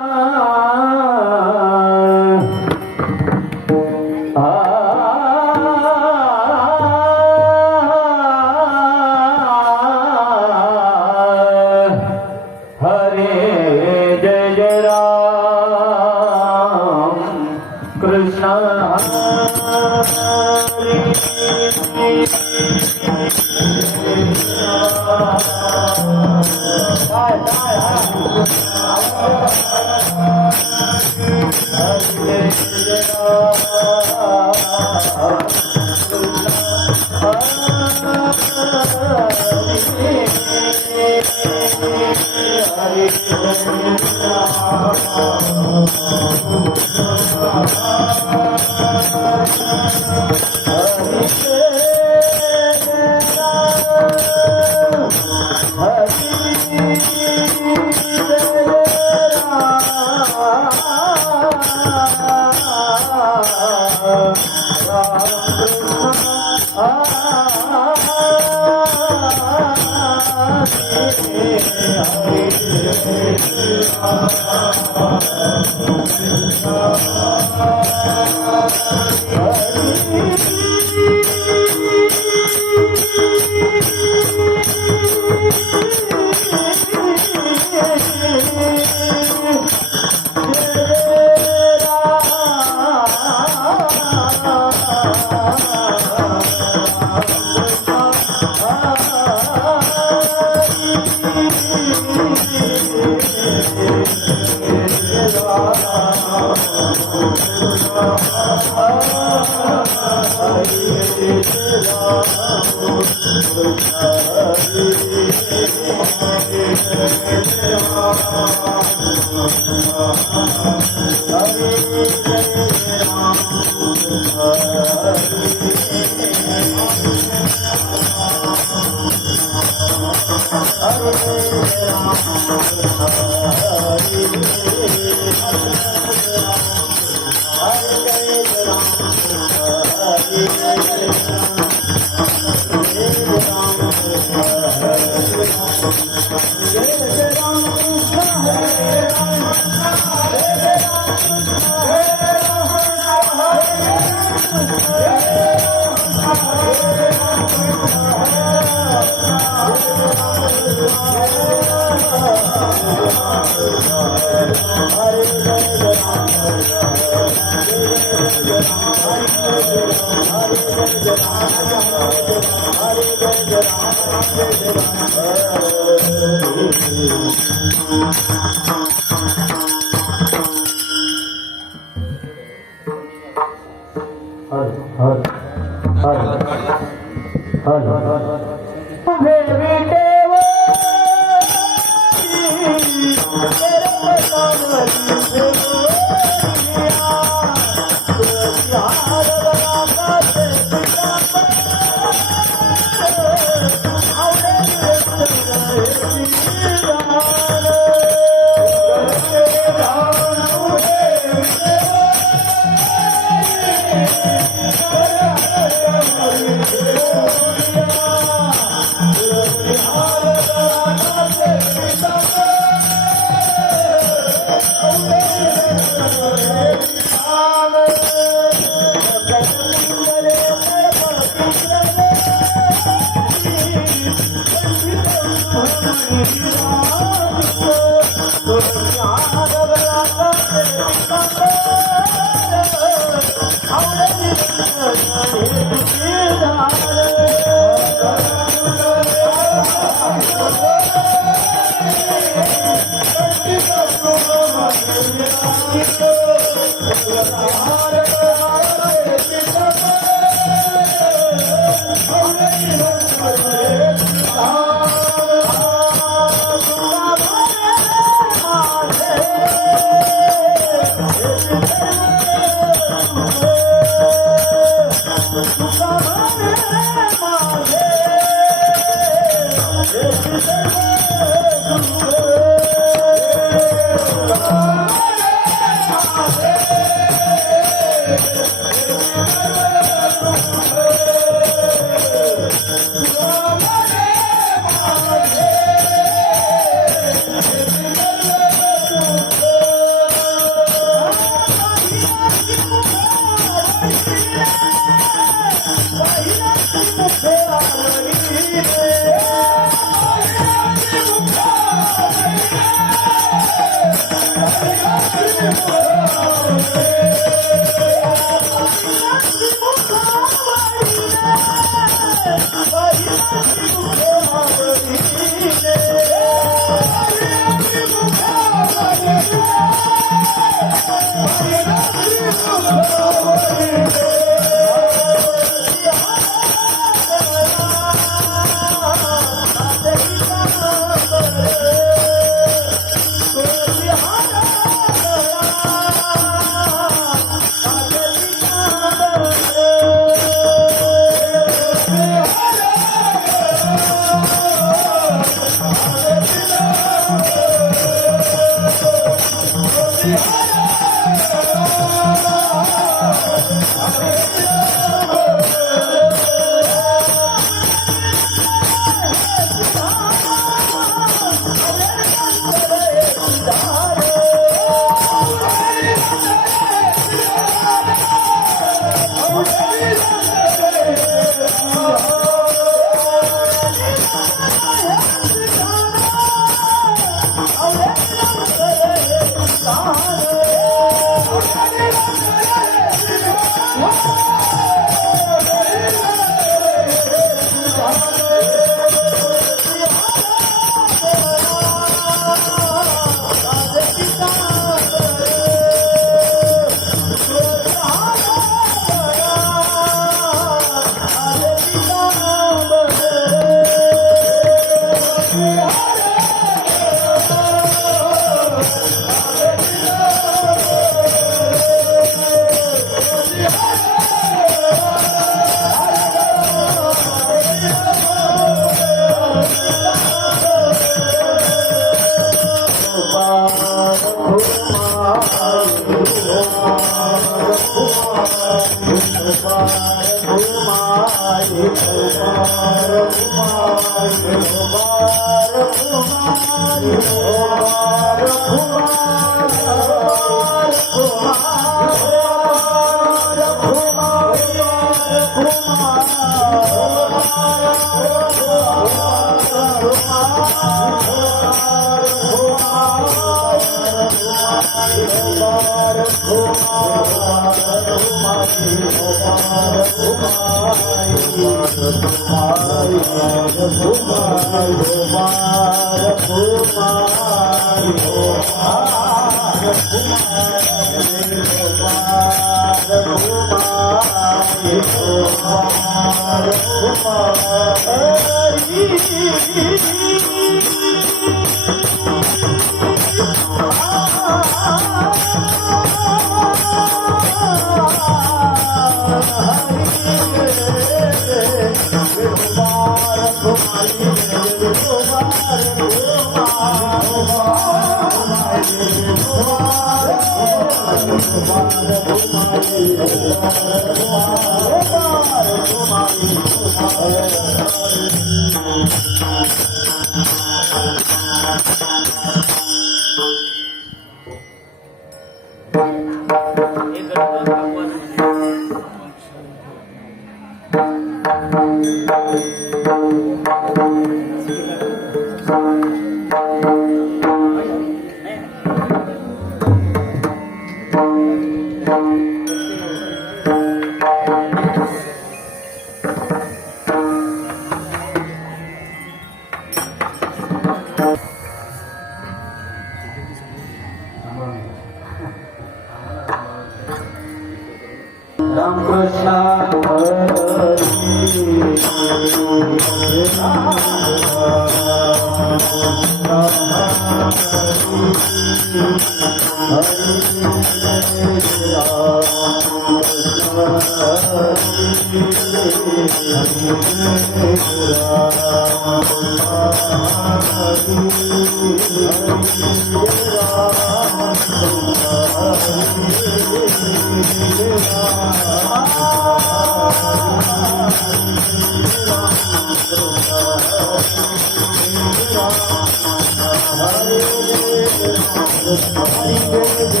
Hare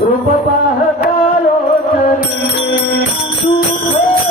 रूप पाहता लोचनी सुख झाले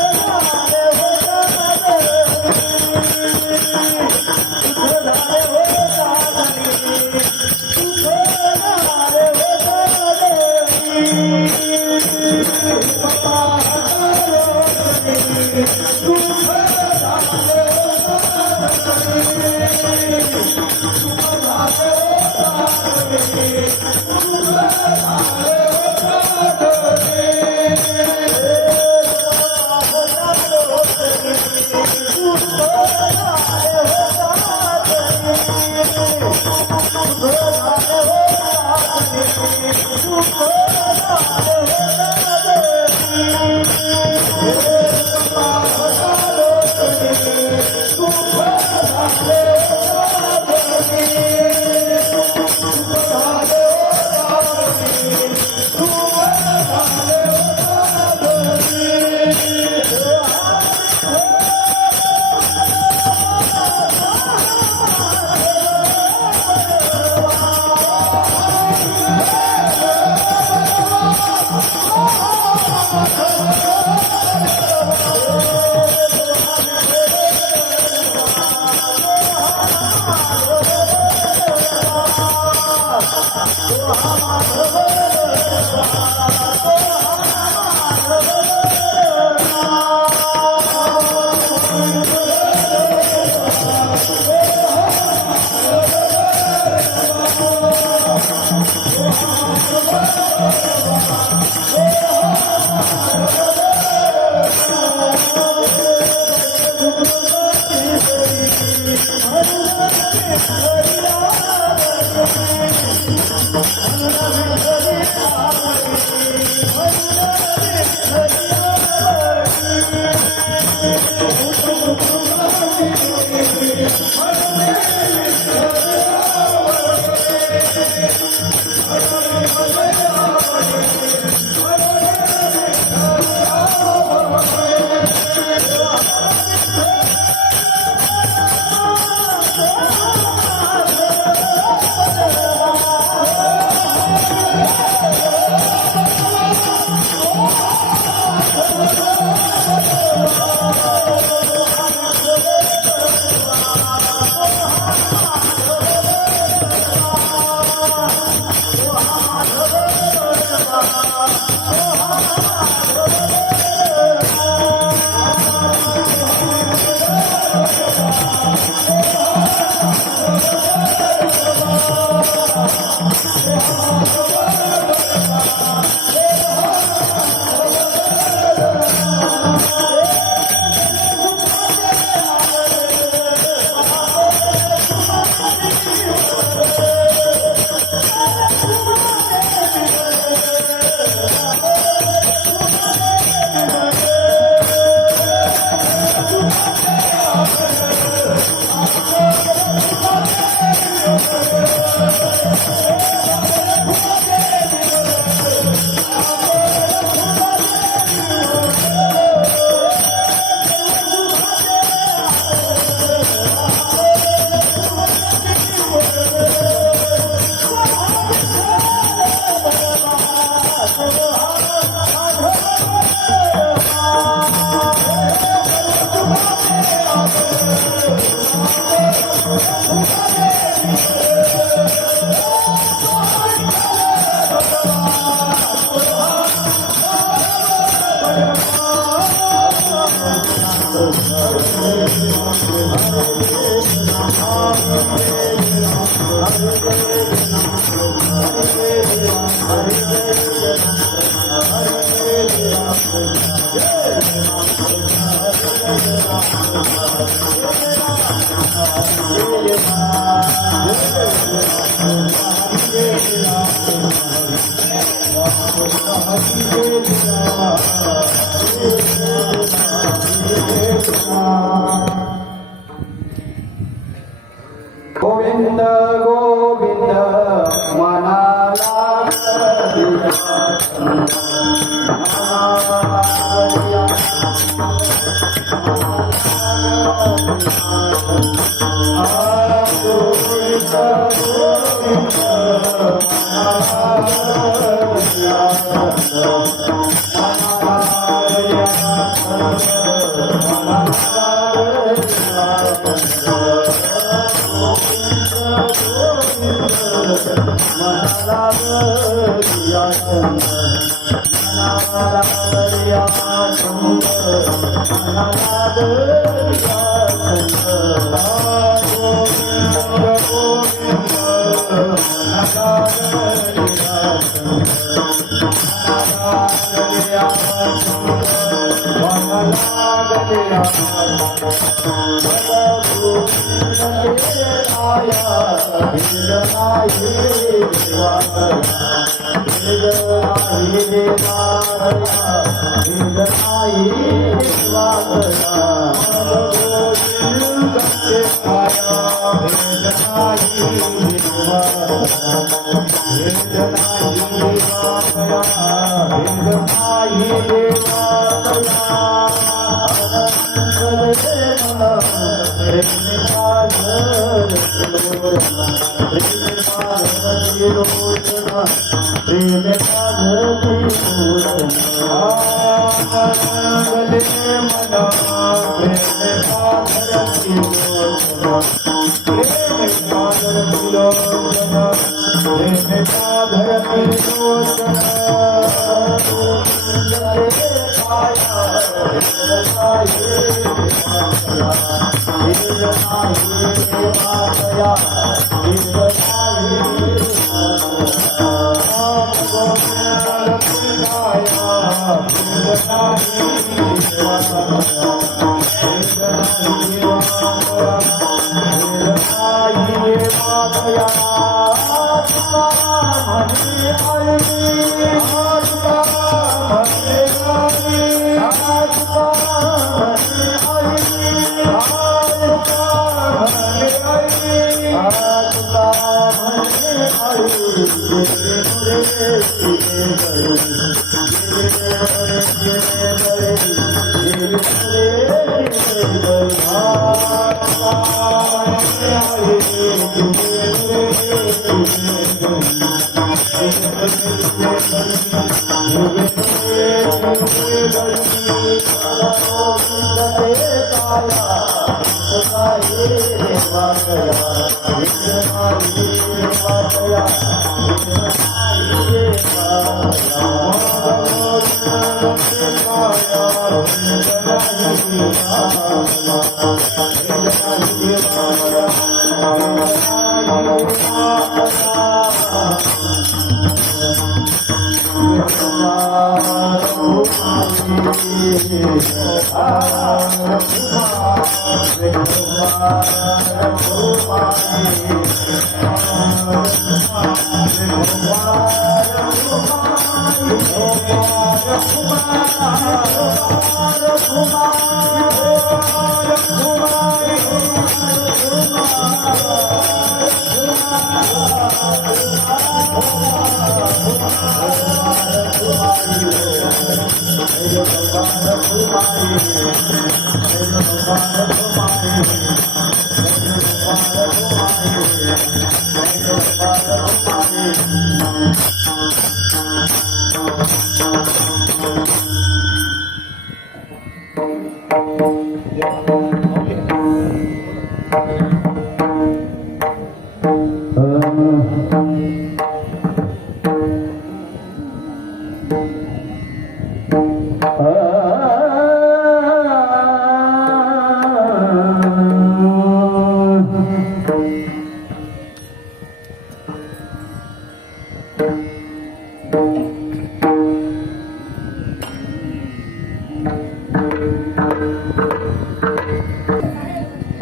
गोविंद गोविंद मनाला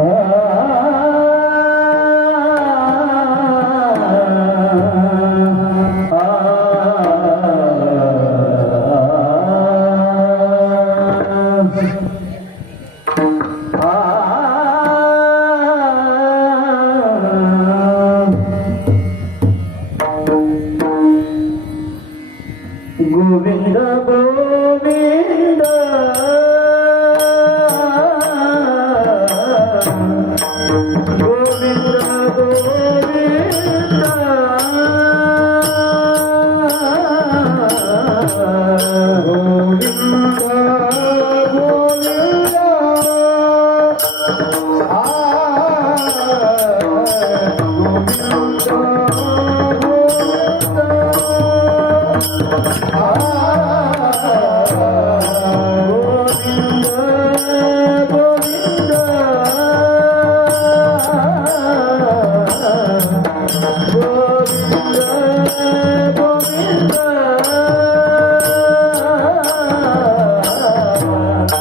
आ गोविंद गोविंद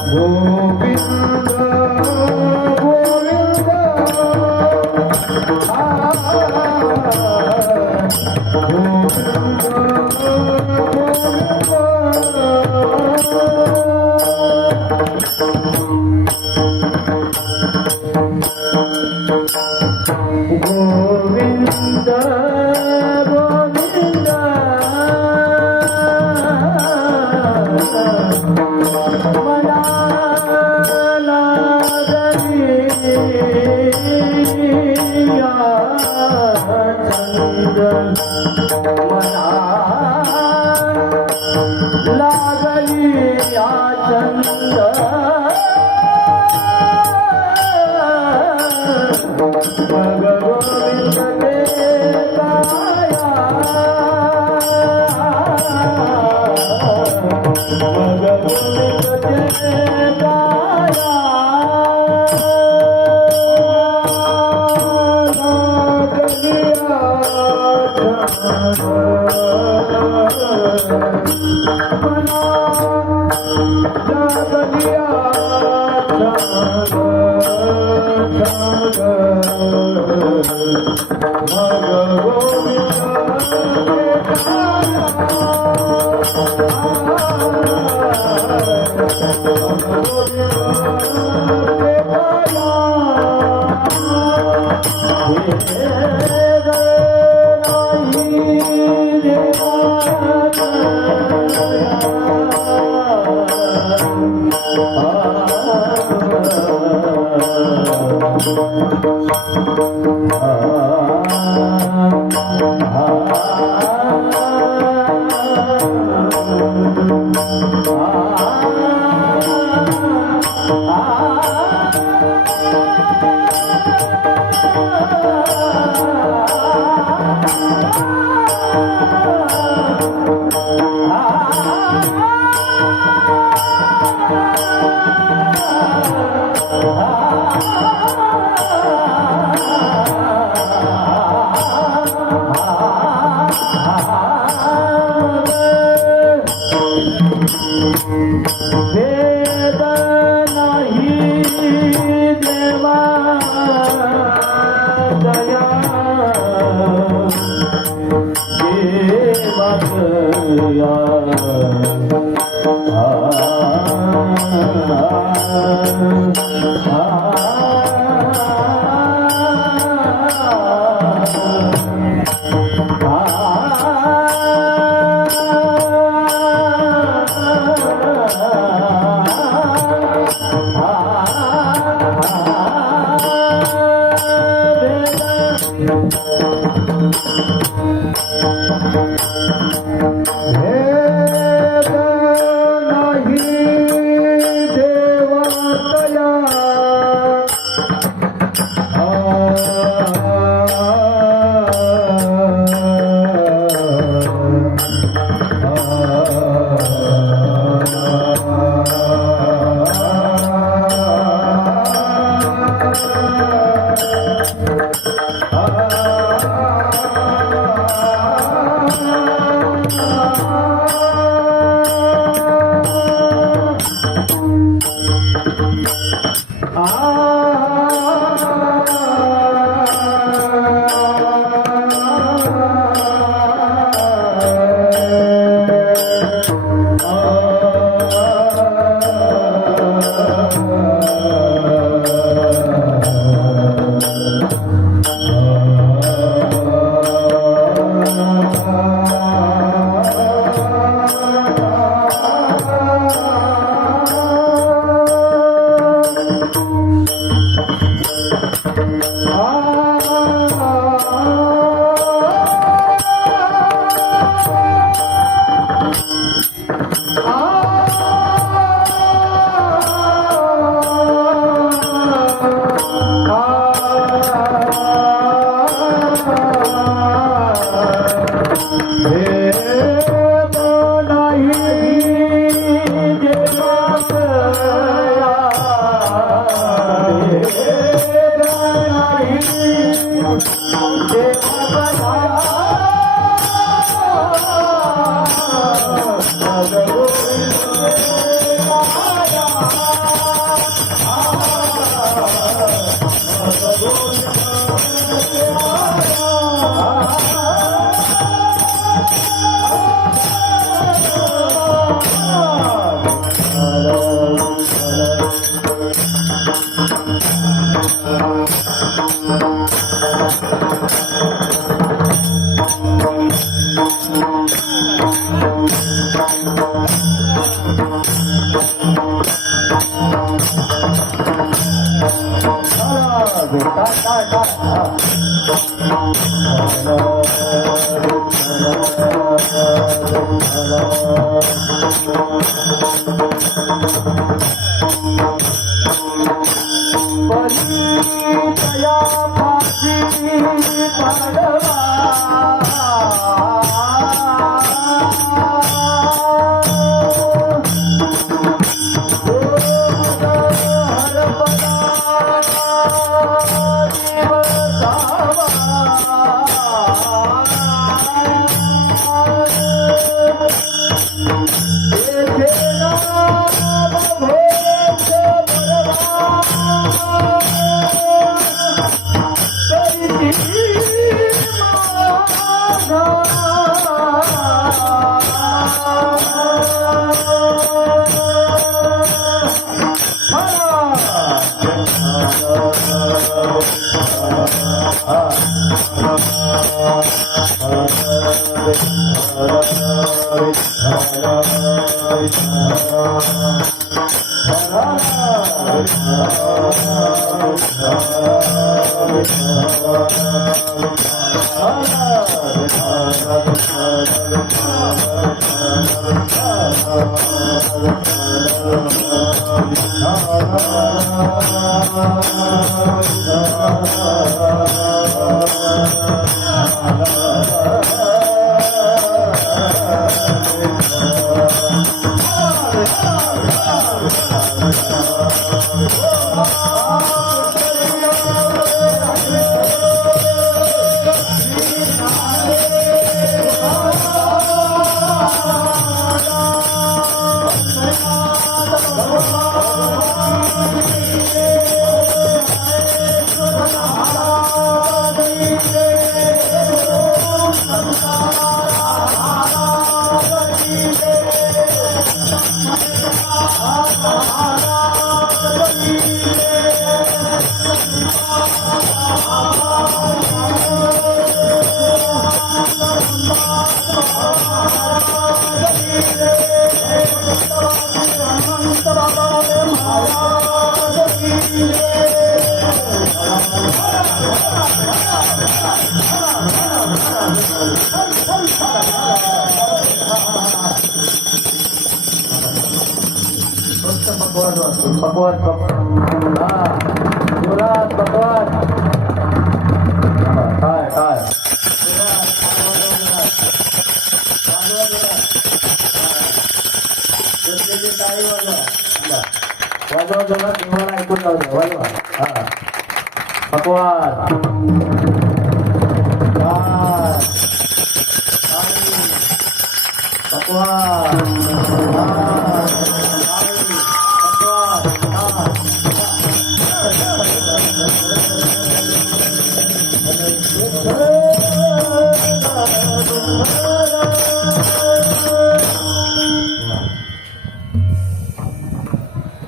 गोविंद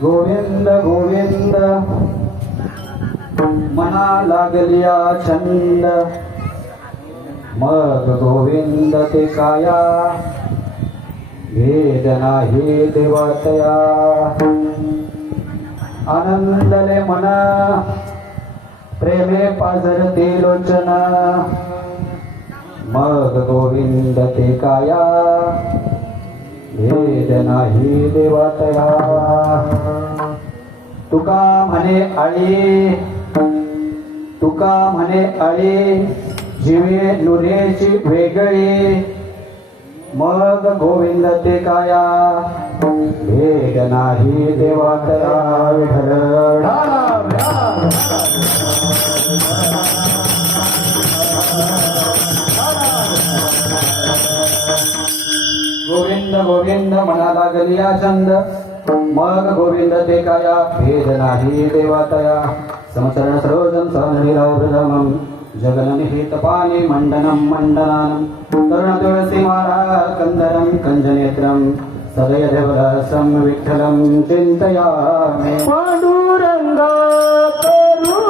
गोविंद गोविंद मना लागलिया छंद मग गोविंद ते काया भेद नाही देवतया आनंदले मना प्रेमे पाझरते लोचन मग गोविंद ते काया भेद नाही देवतया तुका म्हणे आळी तुका म्हणे आळी जीवे नुरेची वेगळी मग गोविंद ते काया भेद नाही देवा तया विठ्ठल गोविंद गोविंद म्हणा लागलिया छंद मग गोविंद ते काया भेद नाही देवा तया समचरण सरोजम सहनिरवृतमं जगननिहित पाणी मंडनं मंडनानं तरुण तुळसी माला कंदरं कंजनेत्रं सदय देवरसं विठ्ठलं चिंतयामि पांडुरंगा करू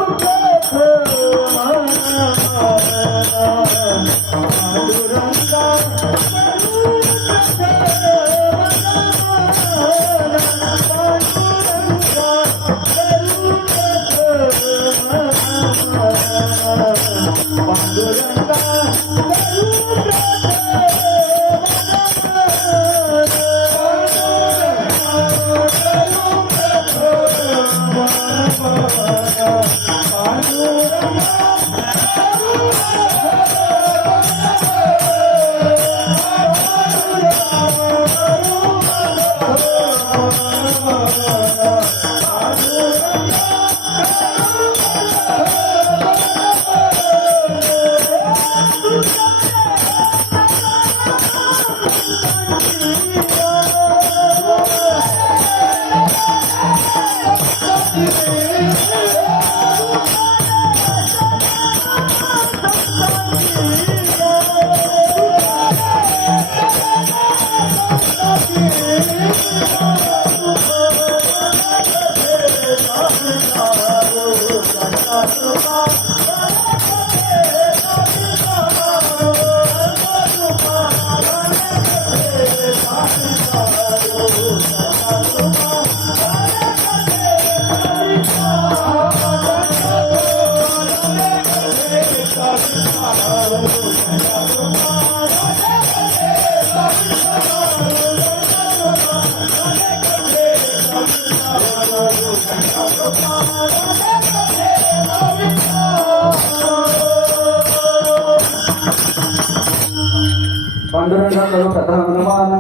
पांडुरंगा करू कथा हनुमान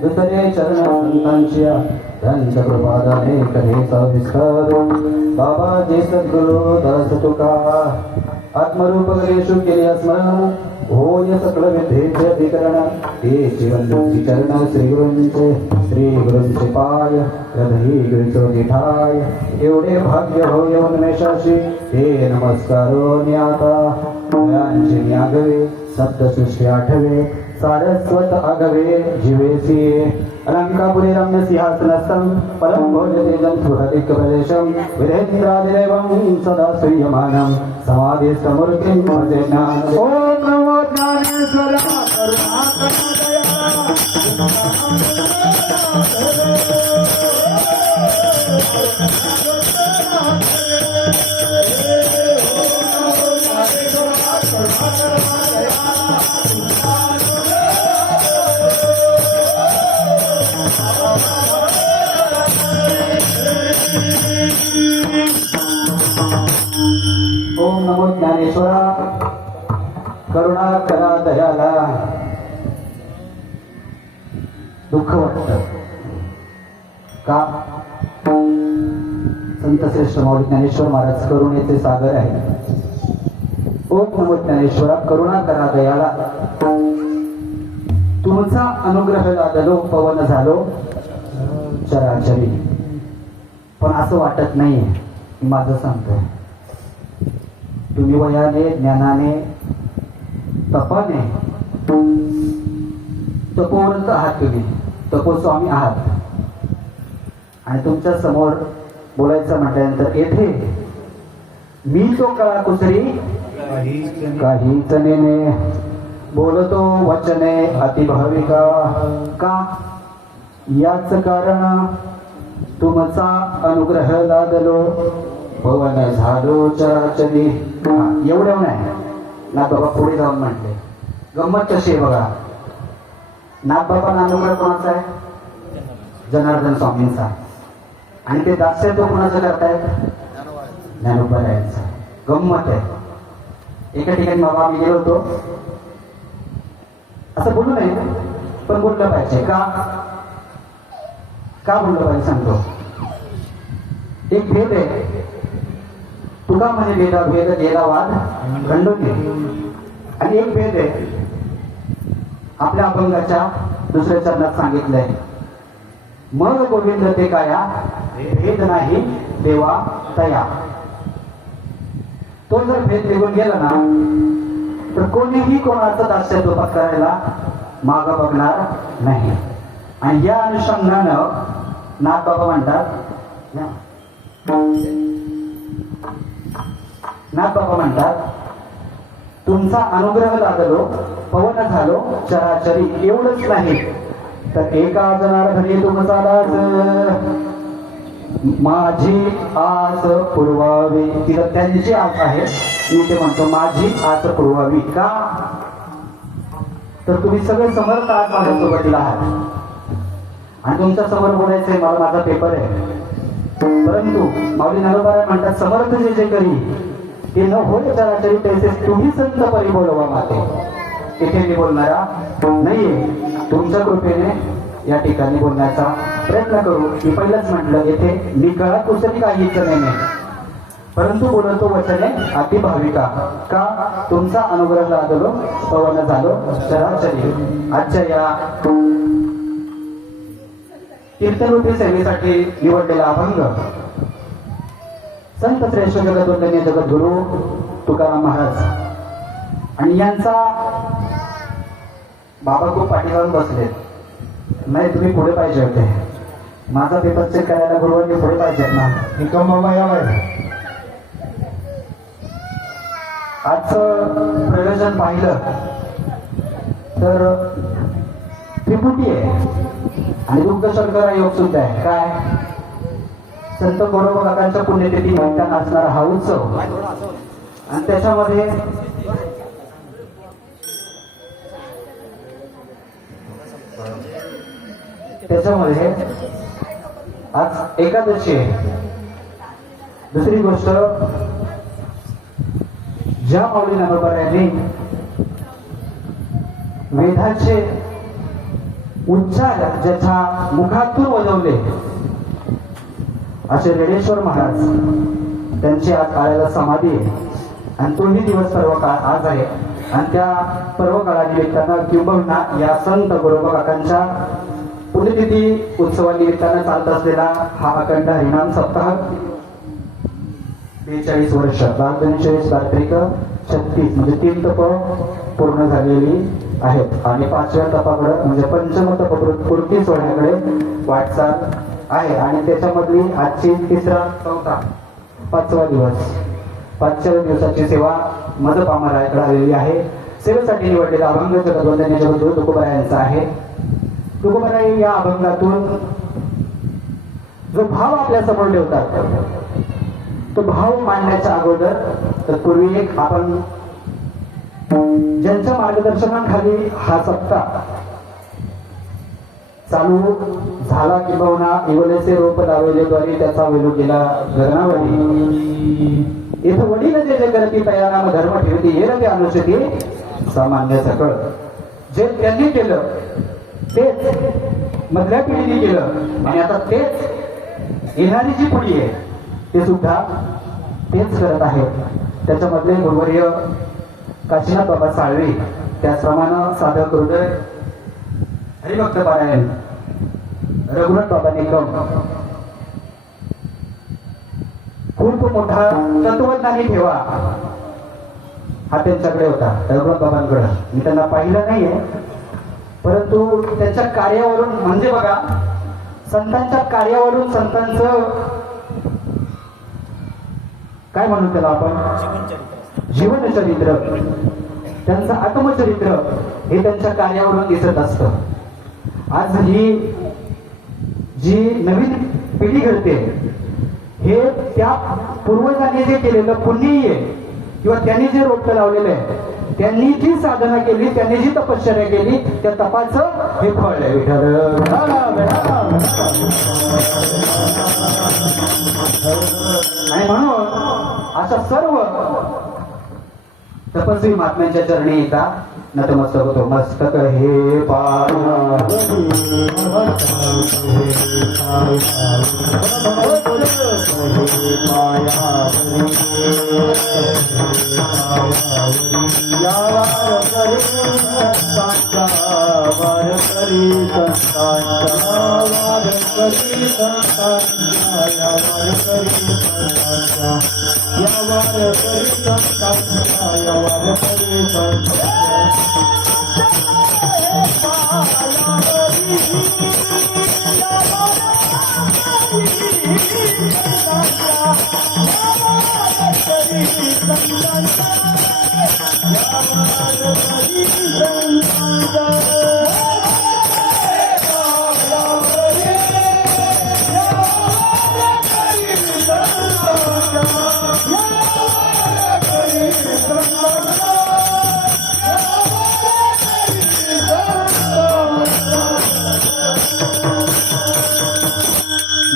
दुसरे चरण संतांची त्यांच्या कृपादाने कधीचा विस्तार बाबा जे सद्गुरु दास तुका आत्मरूप गणेशु केले स्मरण होय सकल विद्येचे अधिकरण ते जीवन चरण श्री गुरूंचे पाय हृदयी गुरुचो निठाय एवढे भाग्य होय उन्मेषाशी हे नमस्कारो न्याता दयांचे न्यागवे सप्तसृष्टी आठवे सारस्वत अगवे जीवेसी अलंकापुरी रम्य सिंहासनस्थं परम भोजतेजं सुहृदिक प्रदेशं विरेन्द्रादिदेवं सदा श्रीयमानं समाधिस्थमूर्तिं भजे ज्ञान ओम नमो ज्ञानेश्वर ओम नमो ज्ञानेश्वरा करुणा करा दयाला दुःख वाटतं का संत श्रेष्ठ माऊली ज्ञानेश्वर महाराज करुणेचे सागर आहे ओम नमो ज्ञानेश्वरा करुणा करा दयाला तुमचा अनुग्रह लादलो पवन झालो चराचरी पण असं वाटत नाही मी माझं सांगतोय तुम्ही वयाने ज्ञानाने तपाने तपोवंत आहात तुम्ही तपोस्वामी आहात आणि तुमच्या समोर बोलायचं म्हटल्यानंतर येथे मी तो कळा कुसरी काहीच नेने बोलतो वचने अतिभाविका का याच कारण तुमचा अनुग्रह लादलो पवन झालो चराचरी एवढं नाही नाथ बाबा पुढे जाऊन म्हटले गंमत कशी आहे बघा नाथ बाबा अनुग्रह कोणाचा आहे जनार्दन स्वामींचा आणि ते दास्य तो कोणाचं करतायत ज्ञानोबरायांचा गंमत आहे एका ठिकाणी बाबा आम्ही गेलो होतो असं बोलू नये बोललं पाहिजे का बोललं पाहिजे सांगतो. एक भेद आहे, तुका म्हणे भेदा भेद गेला वाद खंडून घे. आणि एक भेद आहे आपल्या अभंगाच्या दुसऱ्या चरणात सांगितलंय, मग गोविंद ते काया भेद नाही देवा तया. तो जर भेद निघून गेला ना तर कोणीही कोणाचं दास्यत्व पत्करायला माग बघणार नाही. आणि या अनुषंगानं नाथबाबा म्हणतात तुमचा अनुग्रह लादलो पवन झालो चराचरी. एवढंच नाही तर एका जनार्दनी तुमचा लाज माझी आस पुरवावी. तिला त्यांची आस आहे, मी ते म्हणतो माझी आस पुरवावी. का तर तुम्ही सगळे समर्थ आज माझ्यासोबतीला आहात आणि तुमच्या समोर बोलायचंय मला, माझा पेपर आहे. परंतु माऊली नरोबा म्हणतात समर्थ जे जे करी ते न होय चराचरी तैसे तुम्ही संत परी बोलवा माते. इथे मी बोलणारा नाहीये, तुमच्या कृपेने या ठिकाणी बोलण्याचा प्रयत्न करू. मी पहिलंच म्हटलं येथे निकळा कुसरी काहीच नाही, परंतु बोलतो वचने अति भाविका. का तुमचा अनुग्रह लादलो पवन झालो चराचरी. आजच्या या कीर्तनरूपी सेवेसाठी निवडलेला अभंग संत श्रेष्ठ जगद्वंदनीय जगद्गुरु तुकाराम महाराज आणि यांचा बाबा खूप पाठीलावून बसले. नाही तुम्ही पुढे पाहिजे होते, माझा पेपर चेक करायला गुरुवारी पुढे पाहिजेत ना. निकम बाबा यावर आजचं प्रयोजन पाहिलं तर त्रिपुटी आहे आणि दुग्ध शर्करा योग सुद्धा आहे. काय संत गोरोबा काकांच्या पुण्यतिथी निमित्तानं असणारा हा उत्सव आणि त्याच्यामध्ये आज एकादशी आहे. दुसरी गोष्ट ज्या माऊली नरोबा यांनी वेदाचे उच्चार ज्याच्या मुखातून वजवले असे रेडेश्वर महाराज त्यांची आज काळाला समाधी आहे आणि तोही दिवस पर्व काळ आज आहे. आणि त्या पर्व काळानिमित्तानं किंबहुना या संत गोरोबा काकांच्या पुण्यतिथी उत्सवानिमित्तानं चालत असलेला हा अखंड हरिनाम सप्ताह 42 वर्ष 36 म्हणजे 3 तप पूर्ण झालेली आहेत आणि 5व्या तपाकडे म्हणजे पंचम तपपूर्ती सोहळ्याकडे वाटचाल आहे. आणि त्याच्यामधली आजची 5वा दिवस 5व्या दिवसाची सेवा मदपामराकडे आलेली आहे. सेवेसाठी निवडलेला अभंग जगद्वंदनीय जगद्गुरु तुकोबराय यांचा आहे. तुकोबराय या अभंगातून जो भाव आपल्या समोर ठेवतात तो भाव मांडण्याच्या अगोदर तत्पूर्वी एक आपण ज्यांच्या मार्गदर्शनाखाली हा सप्ताह चालू झाला किंवा इवलेचे रोप लावले द्वारे त्याचा वेलू केला गगनावरी. इथं वडील जे जे करती तयाराम धर्म ठेवती ये रगे अनुचिती सामान्य सकळ. जे त्यांनी केलं तेच मधल्या पिढीने केलं आणि आता तेच येणारी जी पिढी आहे ते सुद्धा तेच करत आहेत. त्याच्यामधले गुरुवर्य काशीनाथ बाबा साळवे, त्याचप्रमाणे साधक हृदय हरिभक्त पारायण रघुनाथ बाबा निकम, खूप मोठा तत्वज्ञानी ठेवा हा त्यांच्याकडे होता रघुनाथ बाबांकडे. मी त्यांना पाहिलं नाहीये परंतु त्यांच्या कार्यावरून म्हणजे बघा संतांच्या कार्यावरून संतांचं काय म्हणू त्याला आपण जीवनचरित्र त्यांचं आत्मचरित्र हे त्यांच्या कार्यावरून दिसत असतं. आज ही जी नवीन पिढी घडते हे त्या पूर्वजांनी जे केलेलं पुण्य आहे किंवा त्यांनी जे रोपटं लावलेलं आहे त्यांनी जी साधना केली त्यांनी जी तपश्चर्या केली त्या तपाचं हे फळ आहे. आणि म्हणून अशा सर्व तपस्वी महात्म्यांच्या चरणी येता नतमस्तक होतो. मस्तक हे पाहणं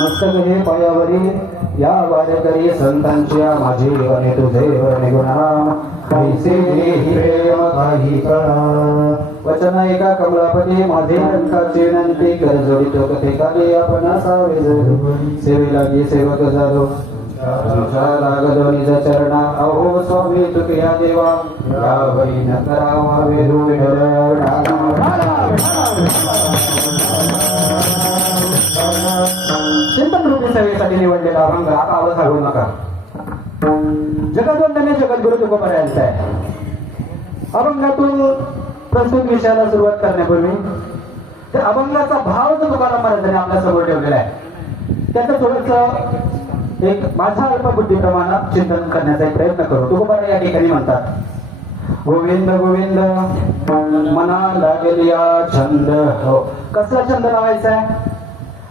मस्तक हे पायावरी या वारकरी संतांच्या माझे वने तुझे वने गुणाम कैसे देही प्रेम काही कळा वचन एका कमलापती माझे अंकाचे नंती कर जोडितो कथे काली आपण असावे सेवे लागी सेवक जातो लागलो निज चरणा अहो स्वामी तुकया देवा यावरी न करावा वेदू चिंतन रूपी सेवेसाठी निवडलेला अभंग आता आवाज सांगू नका. जगद्वंदने जगद्गुरु तुकोबारायांचा आहे. अभंगातून प्रस्तुत विषयाला सुरुवात करण्यापूर्वी त्या अभंगाचा भाव जो तुकाराम महाराजांनी आपल्या समोर ठेवलेला आहे त्याचं थोडंसं एक माझ्या अल्पबुद्धीप्रमाणे चिंतन करण्याचा एक प्रयत्न करू. तुकोबारा या ठिकाणी म्हणतात, गोविंद गोविंद मना लागलिया छंद. हो, कसला छंद लावायचा आहे?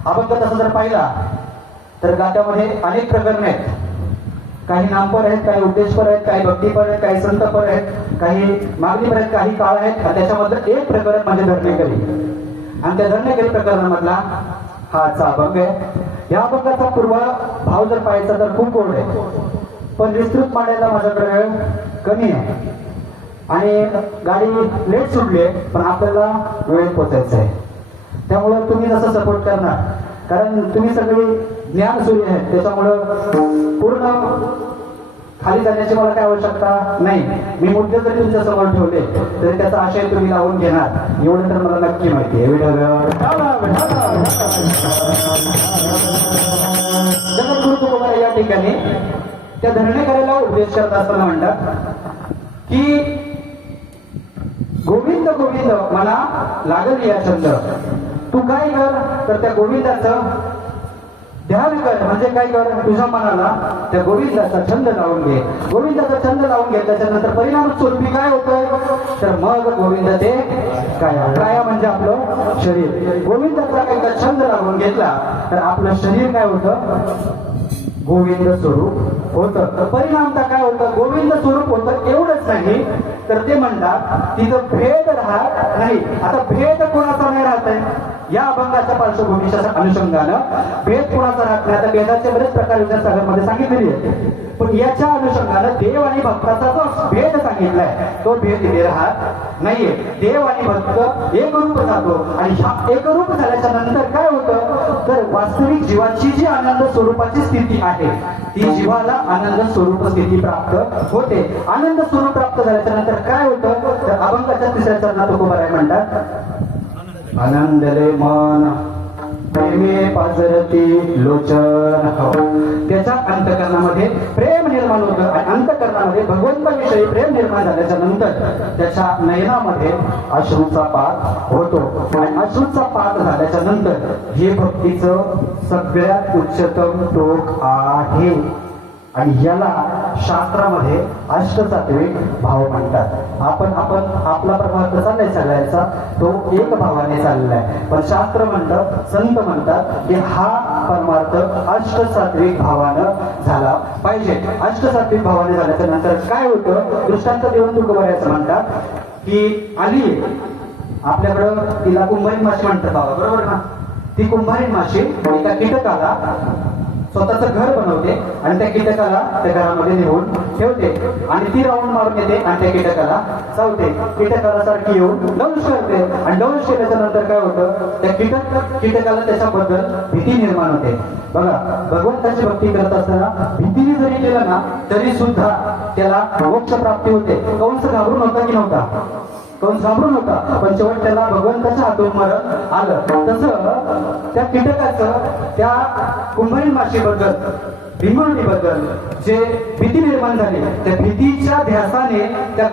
अभंग तसं जर पाहिला तर गात्यामध्ये अनेक प्रकरण आहेत. काही नामपर आहेत, काही उद्देशपर आहेत, काही भक्तीपर आहेत, काही संतपर आहेत, काही मागणीपर आहेत, काही काळ आहेत. आणि त्याच्यामधलं एक प्रकरण म्हणजे धरणेकरी. आणि त्या धरणेकरी प्रकरणामधला हा आजचा अभंग आहे. या अभंगाचा पूर्व भाव जर पाहायचा तर खूप गोड आहे, पण विस्तृत मांडायला माझ्याकडे वेळ कमी आहे आणि गाडी लेट सुटली आहे, पण आपल्याला वेळ पोचायचं आहे. त्यामुळं तुम्ही जसं सपोर्ट करणार, कारण तुम्ही सगळी ज्ञान सूर्य आहेत, त्याच्यामुळं पूर्ण खाली जाण्याची मला काय आवश्यकता नाही. मी मुद्दे जरी तुमच्या समोर ठेवले तरी त्याचा आशय तुम्ही लावून घेणार एवढं तर मला नक्की माहिती आहे. जगद्गुरु तुकोबार या ठिकाणी त्या धरणेकऱ्याला उपदेश करत असताना म्हणतात की गोविंद गोविंद मला लागल या छंद. तू काय कर तर त्या गोविंदाचं ध्यान कर. म्हणजे काय कर, तुझ्या मनाला त्या गोविंदाचा छंद लावून घे. गोविंदाचा छंद लावून घेतल्याच्या परिणाम स्वरूपी काय होतंय तर मग गोविंद ते काया म्हणजे आपलं शरीर. गोविंदाचा एकदा छंद लावून घेतला तर आपलं शरीर काय होतं, गोविंद स्वरूप होतं. परिणामता काय होतं, गोविंद स्वरूप होतं. एवढंच नाही तर ते म्हणतात तिथं भेद राहत नाही. आता भेद कोणाचा नाही राहत आहे या अभंगाच्या पार्श्वभूमीच्या अनुषंगानं भेद कोणाचा राहत नाही. आता भेदाचे बरेच प्रकार विचारसागरमध्ये सांगितलेले आहेत, पण याच्या अनुषंगानं देव आणि भक्ताचा जो भेद सांगितलाय तो भेद इथे राहत नाहीये. देव आणि भक्त एकरूप जातो आणि हा एकरूप झाल्याच्या नंतर काय होतं तर वास्तविक जीवाची जी आनंद स्वरूपाची स्थिती आहे ती जीवाला आनंद स्वरूप स्थिती प्राप्त होते. आनंद स्वरूप प्राप्त झाल्याच्या नंतर काय होतं तर अभंगाच्या तिसऱ्या चरणात तुकोबाराय म्हणतात, आनंदले मन प्रेमे पाजरती लोचन. त्याच्या अंतकरणामध्ये प्रेम निर्माण होतं आणि अंतकरणामध्ये भगवंताविषयी प्रेम निर्माण झाल्याच्या नंतर त्याच्या नयनामध्ये अश्रूचा पात होतो. आणि अश्रूचा पात झाल्याच्या नंतर हे भक्तीचं सगळ्यात उच्चतम टोक आहे. आणि याला शास्त्रामध्ये अष्टसात्विक भाव म्हणतात. आपण आपला प्रभाव चाललाय सगळ्यांचा तो एक भावाने चाललाय, पण शास्त्र म्हणतं, संत म्हणतात की हा परमार्थ अष्टसात्विक भावानं झाला पाहिजे. अष्टसात्विक भावाने झाल्याच्या नंतर काय होतं, दृष्टांत देऊन तुकोबारायचं म्हणतात की आली आपल्याकडं, तिला कुंभारीण माशी म्हणतात बाबा, बरोबर ना. ती कुंभारीण माशी एका कीटकाला स्वतःचं घर बनवते आणि त्या कीटकाला त्या घरामध्ये नेऊन ठेवते आणि ती राऊंड मारून येते आणि त्या कीटकाला चावते. कीटकाला सारखी येऊन दंश करते आणि दंश केल्याच्या नंतर काय होतं, त्या कीटकाला त्याच्याबद्दल भीती निर्माण होते. बघा, भगवंताची भक्ती करत असताना भीतीने जरी केलं ना तरी सुद्धा त्याला मोक्ष प्राप्ती होते. कंस घाबरून होता की नव्हता? कंस घाबरून होता, पण शेवट त्याला भगवंताच्या हातून मरण आलं. तसं त्या कीटकाचं त्या कुंभारी माशीबद्दल, भिंगुरडीबद्दल जे भीती निर्माण झाली, त्या भीतीच्या ध्यासाने त्या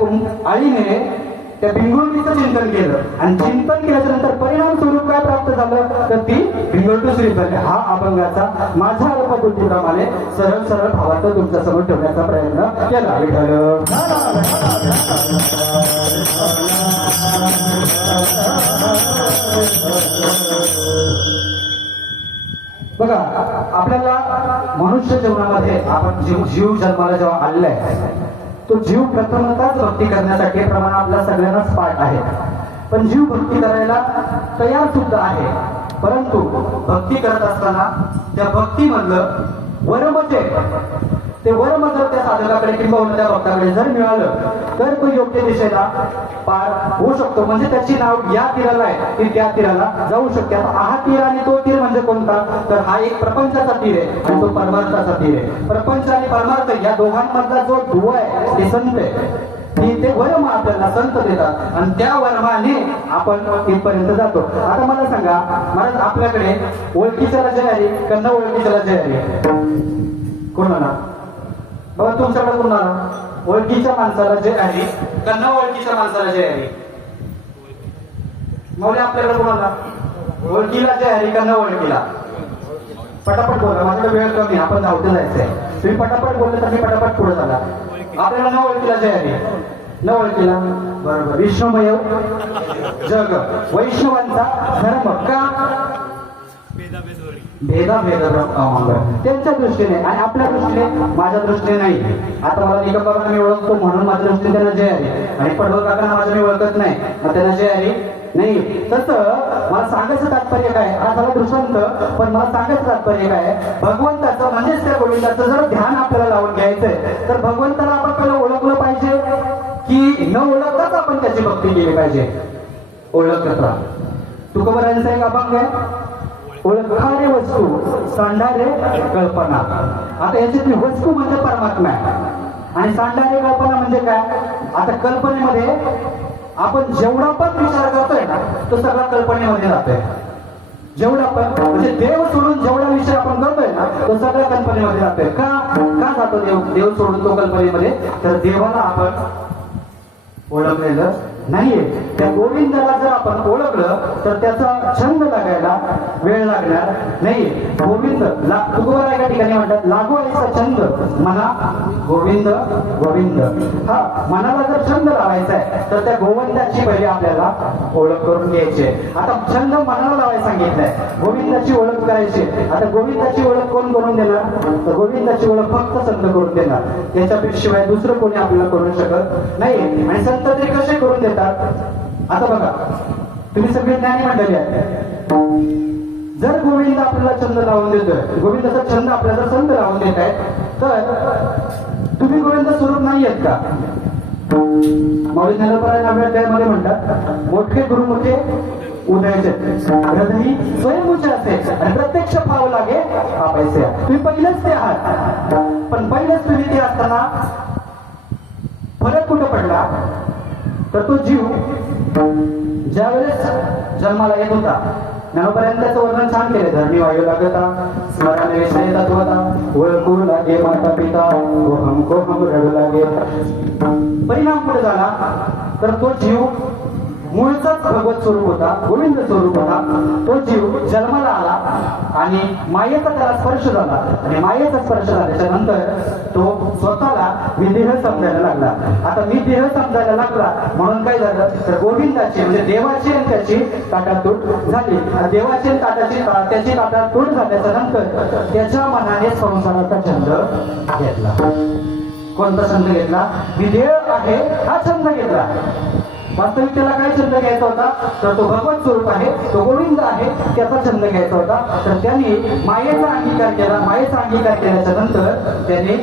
आळीने त्या भिंगुरडीचं चिंतन केलं आणि चिंतन केल्याच्या नंतर परिणाम स्वरूप काय प्राप्त झालं, तर ती भिंगुरडी सुरू झाली. हा अभंगाचा माझ्या अल्पबुद्धीप्रमाणे सरळ सरळ भावार्थ तुमच्या समोर ठेवण्याचा प्रयत्न केला. विठ्ठल बघा, आपल्याला मनुष्य जीवनामध्ये आपण जीव जन्माला जेव्हा आलेला आहे, तो जीव प्रथमतःच भक्ती करण्यासाठी प्रमाण आपल्या सगळ्यांनाच पाठ आहे. पण जीव भक्ती करायला तयार सुद्धा आहे, परंतु भक्ती करत असताना त्या भक्तीमधलं वरम ते वरम जर त्या साधकाकडे किंवा त्या भक्ताकडे जर मिळालं तर तो योग्य दिशेला पार होऊ शकतो. म्हणजे त्याची नाव या तीराला आहे, ती त्या तीराला जाऊ शकते. आता हा तीर आणि तो तीर म्हणजे कोणता, तर हा एक प्रपंचाचा तीर आहे आणि तो परमार्थाचा तीर आहे. प्रपंच आणि परमार्थ या दोघांमधला जो दुवा आहे ते संत आहे, ते वरम आपल्याला संत देतात आणि त्या वरमाने आपण तिथपर्यंत जातो. आता मला सांगा, महाराज आपल्याकडे ओळखीच्याला जय हरी का न ओळखीच्याला जय हरी? कोणाला? बघा, तुमच्याकडे कोणाला? ओळखीच्या माणसाला जय हरी का न ओळखीच्या माणसाला जय हरी? मौली आपल्याकडे कोणाला? ओळखीला जय हरी का न ओळखीला? पटापट बोला, माझ्याकडे वेळ कमी, आपण धावते जायचंय. तुम्ही पटापट बोलले तर मी पटापट पुढे झाला. आपल्याला न ओळखीला जय हरी, न ओळखीला बरोबर. विष्णुमय जग, वैष्णवांचा धर्म का भेदाभेद त्यांच्या दृष्टीने आणि आपल्या दृष्टीने, माझ्या दृष्टीने नाही. आता मला निकमबाबांना मी ओळखतो म्हणून माझ्या दृष्टीने त्यांना जय हरी, आणि पडवळ काकांना माझ्या मी ओळखत नाही मग त्यांना जय हरी नाही. तसं मला सांगायचं तात्पर्य काय, हा झाला दृष्टांत, पण मला सांगायचं तात्पर्य काय, भगवंताचं म्हणजेच त्या गोविंदाचं जर ध्यान आपल्याला लावून घ्यायचंय तर भगवंताला आपण पहिलं ओळखलं पाहिजे की न ओळखताच आपण त्याची भक्ती केली पाहिजे? ओळखता तुकोबरायांचा एक अभंग आहे, ओळखारे वस्तू सांडारे कल्पना. आता याच्यातली वस्तू म्हणजे परमात्मा आहे आणि सांडारे कल्पना म्हणजे काय? आता कल्पनेमध्ये आपण जेवढा पण विचार करतोय ना तो सगळा कल्पनेमध्ये जातोय. जेवढा पण म्हणजे देव सोडून जेवढा विषय आपण करतोय ना तो सगळ्या कल्पनेमध्ये जातोय. का जातो देव सोडून तो कल्पनेमध्ये? तर देवाला आपण ओळखलेलं नाहीये. त्या गोविंदाला जर आपण ओळखलं तर त्याचा छंद लागायला वेळ लागणार नाहीये. गोविंद तुकोबा एका ठिकाणी म्हणतात, लागू आईचा छंद मना गोविंद गोविंद. हा मनाला जर छंद लावायचा आहे तर त्या गोविंदाची पहिले आपल्याला ओळख करून घ्यायची. आता छंद मनाला लावायला सांगितलंय, गोविंदाची ओळख करायची. आता गोविंदाची ओळख कोण करून देणार? तर गोविंदाची ओळख फक्त संत करून देणार, त्याच्याशिवाय दुसरं कोणी आपल्याला करू शकत नाही. आणि संत ते कसे करून देतात? आता बघा, तुम्ही सगळे ज्ञानी मंडळी आहे, जर गोविंद आपल्याला छंद लावून देतोय, गोविंदाचा छंद आपल्याला संत लावून देत आहे, तर तुम्ही गोविंद स्वरूप नाही आहेत का? मौली ज्ञानोबा 9व्या अध्यायामध्ये म्हणतात, मोठे गुरु मोठे उदयाचे हृदय स्वयंभूचे असे आणि प्रत्यक्ष पाहावं लागे हा पैसे. तुम्ही पहिलेच ते आहात, पण पहिलेच तुम्ही ते असताना फरक कुठं पडला? तर तो जीव ज्यावेळेस जन्माला येत होता, ज्ञानोपर्यंतचं वर्णन छान केले. धरणी वायू लागता स्मरणे विषय तत्वता ओळखू लागे माता पिता कोहम कोहम रडू लागे. परिणाम पुढे झाला तर तो जीव मूळचाच भगवत स्वरूप होता, गोविंद स्वरूप होता. तो जीव जन्माला आला आणि मायेचा त्याला स्पर्श झाला आणि मायेचा स्पर्श झाल्याच्या नंतर तो स्वतःला विदेह समजायला लागला. आता मी देह समजायला लागला म्हणून काय झालं तर गोविंदाची म्हणजे देवाची आणि त्याची ताटातूट झाली. देवाची त्याची ताटातूट झाल्याच्या नंतर त्याच्या मनाने संसाराचा छंद घेतला. कोणता छंद घेतला? विधेय आहे हा छंद घेतला. वास्तविक त्याला काय छंद घ्यायचा होता तर तो भगवत स्वरूप आहे, तो गोविंद आहे, त्याचा छंद घ्यायचा होता. तर त्याने मायेचा अंगीकार केला. मायेचा अंगीकार केल्याच्या नंतर त्याने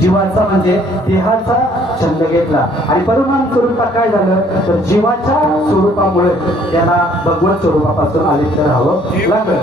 जीवाचा म्हणजे देहाचा छंद घेतला आणि परिणाम स्वरूपात काय झालं तर जीवाच्या स्वरूपामुळे त्याला भगवत स्वरूपापासून अलिप्त राहावं लागलं.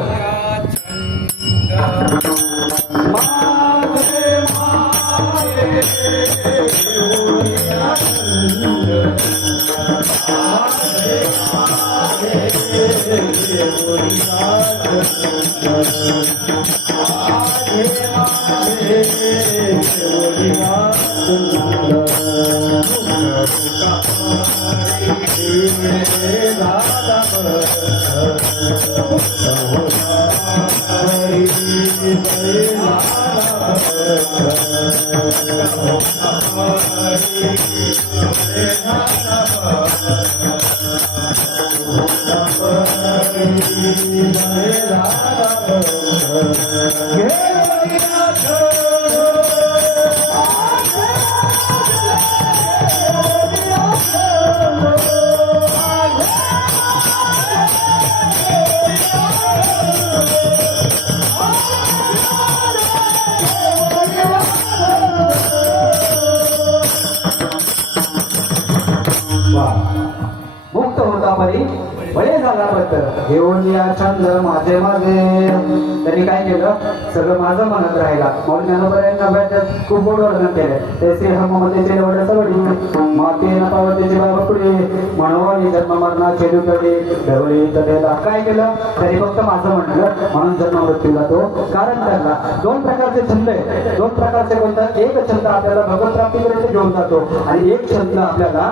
मुक्त होता परी बळे झाला पत्र घेऊन या छंद माझे माझे. त्यांनी काय केलं सगळं माझं म्हणत राहिला. मौली ज्ञानोबा यांना भेटत खूप गोड वर्णन केले. ते श्री हनुमतेचे वडे सवडी माते नपावतेचे बाबा पुढे म्हणून जन्म मरणा चेडू कडे ढवळी तडेला. काय केलं त्यांनी फक्त माझं म्हटलं म्हणून जन्म मृत्यूला तो. कारण त्यांना दोन प्रकारचे छंद आहे. दोन प्रकारचे कोणतं एक छंद आपल्याला भगवत प्राप्तीकडे घेऊन जातो आणि एक छंद आपल्याला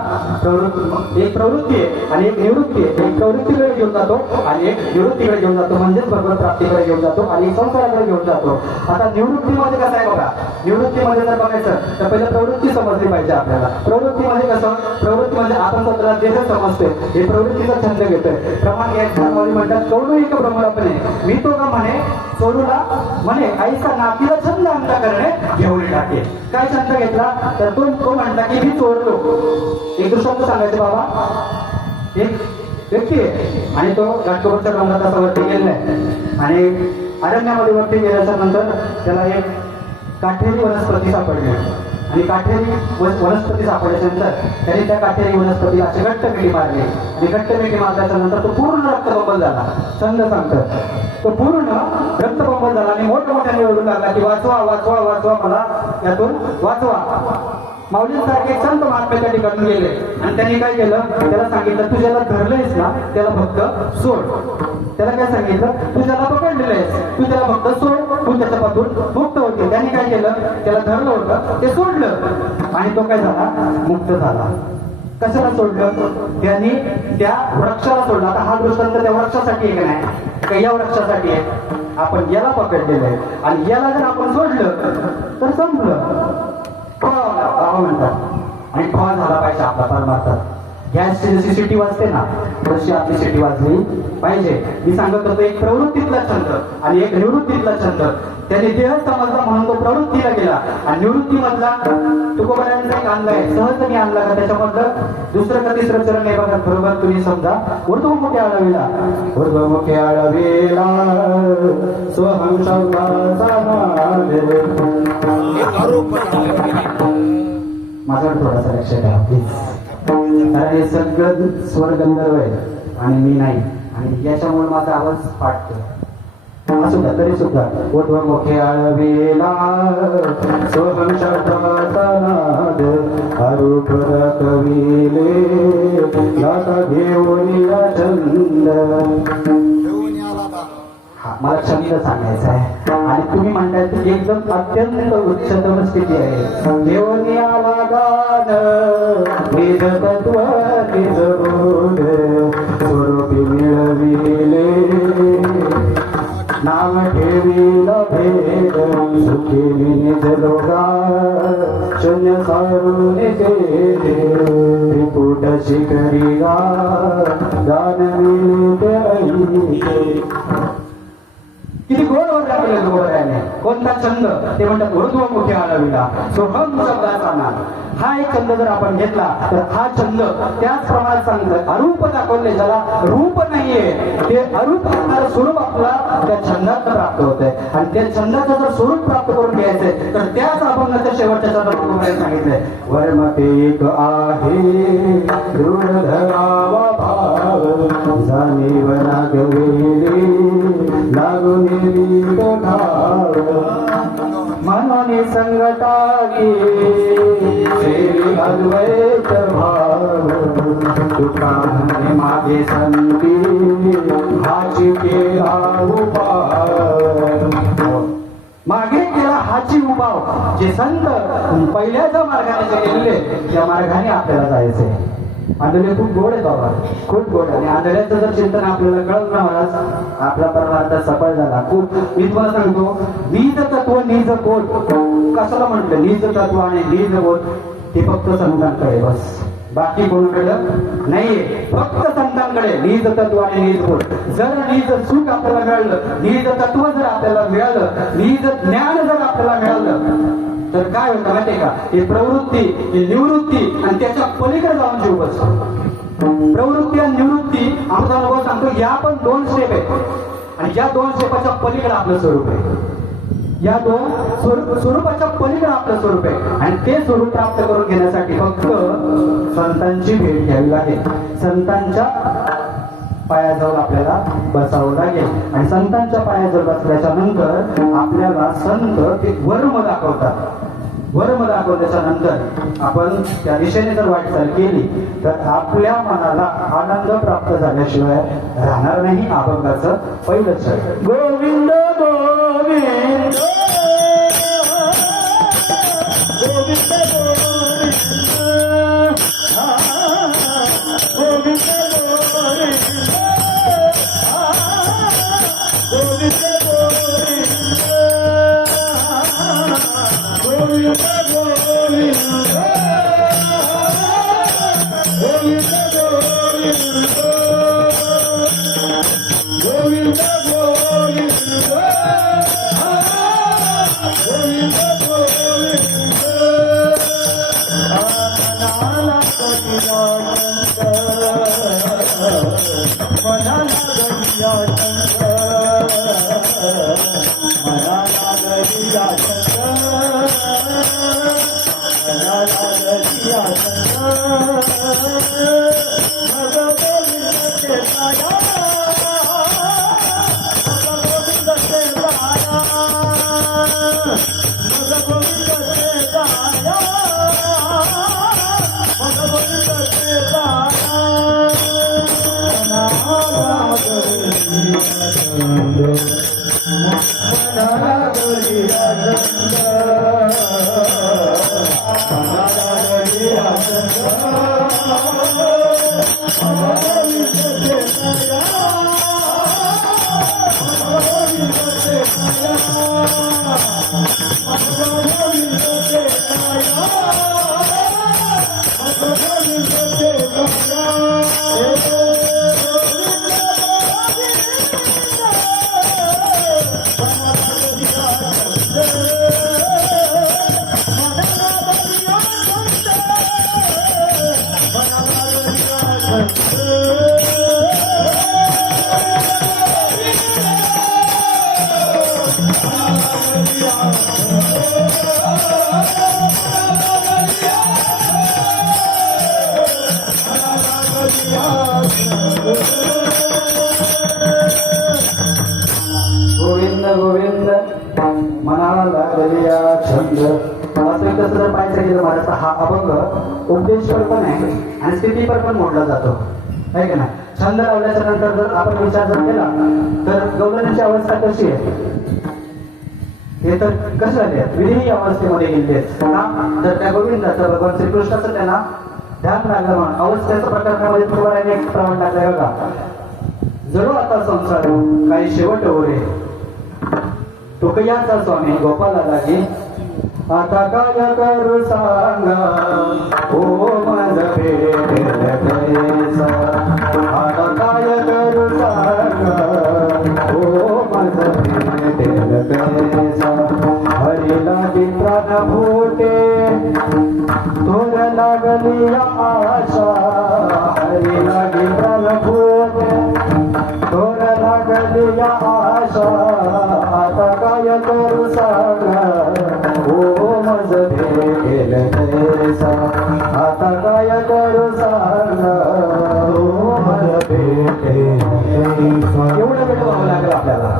एक प्रवृत्ती आहे आणि एक निवृत्ती आहे. एक प्रवृत्तीकडे घेऊन जातो आणि एक निवृत्तीकडे घेऊन जातो म्हणजेच भगवत प्राप्तीकडे घेऊन जातो आणि संसाराकडे घेऊन जातो. आता निवृत्तीमध्ये कसं आहे बघा. निवृत्तीमध्ये जर बघायचं तर पहिलं प्रवृत्ती समजली पाहिजे आपल्याला. प्रवृत्तीमध्ये कसं प्रवृत्तीमध्ये आपण स्वतःला जे समजतोय हे प्रवृत्तीचा छंद घेतोय. प्रमाण घ्यायचं म्हणतात कौणू एक भ्रमणापणे मी तो का म्हणे चोरूला म्हणे आईचा नातीला छंद अंत करणे घेऊन टाके. काय छंद घेतला तर तो म्हणला की मी चोरलो. एक दृष्टांत सांगायचं बाबा. एक व्यक्ती आहे आणि तो घाटकोपरच्या डोंगरात असा वरती गेलेला आहे आणि अरण्यामध्ये वरती गेल्याच्या नंतर त्याला एक काठेरी वनस्पती सापडली आणि काठेरी वनस्पती सापडल्याच्या नंतर त्याने त्या काठेरी वनस्पतीला अशी घट्ट मिठी मारली आणि घट्ट मिठी मारल्याच्या नंतर तो पूर्ण रक्तबंबल झाला. छंद सांगतात तो पूर्ण रक्तबंबल झाला आणि मोठमोठ्याने ओरडू लागला की वाचवा वाचवा वाचवा मला यातून वाचवा. माऊलींसारखे संत महात्मे त्या ठिकाणी गेले आणि त्यांनी काय केलं त्याला सांगितलं तू ज्याला धरलंयस ना त्याला फक्त सोड. त्याला काय सांगितलं तू ज्याला पकडलेलं आहेस तू त्याला फक्त सोड तू त्याच्यापासून मुक्त होते. त्यांनी काय केलं त्याला धरलं होतं ते सोडलं आणि तो काय झाला मुक्त झाला. कशाला सोडलं त्यांनी त्या वृक्षाला सोडलं. आता हा दृष्टांत त्या वृक्षासाठी आहे का नाही या वृक्षासाठी आहे. आपण याला पकडलेलं आहे आणि याला जर आपण सोडलं तर संपलं म्हणतात आणि ठोवा झाला पाहिजे आपला परमार्थात. गॅसची जशी सिटी वाजते ना तशी आपली सिटी वाजली पाहिजे. मी सांगत होतो एक प्रवृत्तीतला छंद आणि एक निवृत्तीतला छंद. त्याने देह समजला म्हणून तो प्रवृत्तीला गेला आणि निवृत्तीमधला तुकोबारायांचा एक आणलाय सहज मी आणला का त्याच्यामधलं दुसरं का तिसरं चरण नाही बघा. बरोबर तुम्ही समजा ऊर्ध्वमुखी आळवीला ऊर्ध्वमुखी आळवीला सोहम माझ्यावर थोडासा लक्ष द्या प्लीज. कारण हे सगळं स्वर गंधर्व आहे आणि मी नाही आणि याच्यामुळे माझा आवाज फाटतो. असू द्या तरी सुद्धा ऊर्ध्वमुखी आळवीला सोहम शब्दानाद अरूप कविले लाता घेऊन छंद. मला छंद सांगायचा आहे आणि तुम्ही म्हणताय की एकदम अत्यंत उच्चतम स्थिती आहे. घेऊन आला गान निज तत्व निज बोध स्वरूपी मिळविले नाम ठेवीला भेद सुखी निज लोगा शून्य सारून त्रिपुट शिखरी गान मिळते. किती गोड होत आपल्याला कोणता छंद ते म्हणतात ऊर्ध्वमुखी आळविला सोहम शब्दाचा नाद. हा एक छंद जर आपण घेतला तर हा छंद त्याचप्रमाणे सांगतं अरूप दाखवले ज्याला रूप नाहीये ते अरूप असणारं स्वरूप आपला त्या छंदात प्राप्त होतंय. आणि त्या छंदाचं जर स्वरूप प्राप्त करून घ्यायचंय तर त्याच अभंगाच्या शेवटच्या चंद्रामध्ये सांगितलंय वर्मते एक आहे दृढ धरावा भाव जाणीव लागलेली लागून मनोनी संगतागी सेवी अद्वैत भाव दुकाने मागे संती हाची केला उपाय. मागे केला हाची उपाव जे संत पहिल्याच मार्गाने जे गेलेले त्या मार्गाने आपल्याला जायचंय. आंधळे खूप गोड आहे बाबा, खूप गोड. आणि आंधळ्याचं जर चिंतन आपल्याला कळत ना महाराज आपला परमार्थ सफळ झाला. खूप मी तुम्हाला सांगतो नीज तत्व नीज बोध कशाला म्हटलं नीज तत्व आणि नीज बोध ते फक्त संतांकडे बस बाकी कोणाकडे नाहीये. फक्त संतांकडे नीज तत्व आणि नीज बोध. जर नीज सुख आपल्याला मिळालं नीज तत्व जर आपल्याला मिळालं नीज ज्ञान जर आपल्याला मिळालं तर काय होतं माहितीये का ही प्रवृत्ती ही निवृत्ती आणि त्याच्या पलीकडे जाऊन जीव बसतो. प्रवृत्ती आणि निवृत्ती आमचा अनुभव सांगतो या पण 2 स्टेप आहेत आणि या 2 स्टेपाच्या पलीकडे आपलं स्वरूप आहे. या 2 स्वरूपाच्या पलीकडे आपलं स्वरूप आहे आणि ते स्वरूप प्राप्त करून घेण्यासाठी फक्त संतांची भेट घ्यावी लागेल. संतांच्या पायाजवळ आपल्याला बसावं लागेल आणि संतांच्या पायाजवळ बसल्याच्या नंतर आपल्याला संत ते वर्म दाखवतात. वर्म दाखवल्याच्या नंतर आपण त्या दिशेने जर वाटचाल केली तर आपल्या मनाला आनंद प्राप्त झाल्याशिवाय राहणार नाही. अभंगाचं पहिलं चरण गोविंद गोविंद गोविंद गोविंद गोविंद मनाला लागलेला छंद. वास्तविक तसं जर पाहायचं गेलं महाराज हा अभंग उपदेशपर पण आहे आणि स्थितीपर पण मोडला जातो आहे का ना. छंद लावल्याच्या नंतर जर आपण विचार जर केला तर गौरवाची अवस्था कशी आहे हे तर कसं झाले विधी अवस्थेमध्ये गेले आहेत. जर त्या गोविंदाचं भगवान श्रीकृष्णाचं त्यांना ध्यान लागलं म्हणून अवस्थेचं प्रकरणामध्ये तुम्हाला एक प्रमाण टाकलंय बघा. जणू आता संसार काही शेवट ओरे तुकयाचा स्वामी गोपाला लागे आता काय करू सांगा ओ माझ भेटेसा आता काय करू सांगा ओ माझ भेटेसा लागली या आशा आता काय करू सांग हो मज भेटेल तैसा आता काय करू सांग हो मज भेटेल तैसा. एवढं वेळ व्हावं लागलं आपल्याला,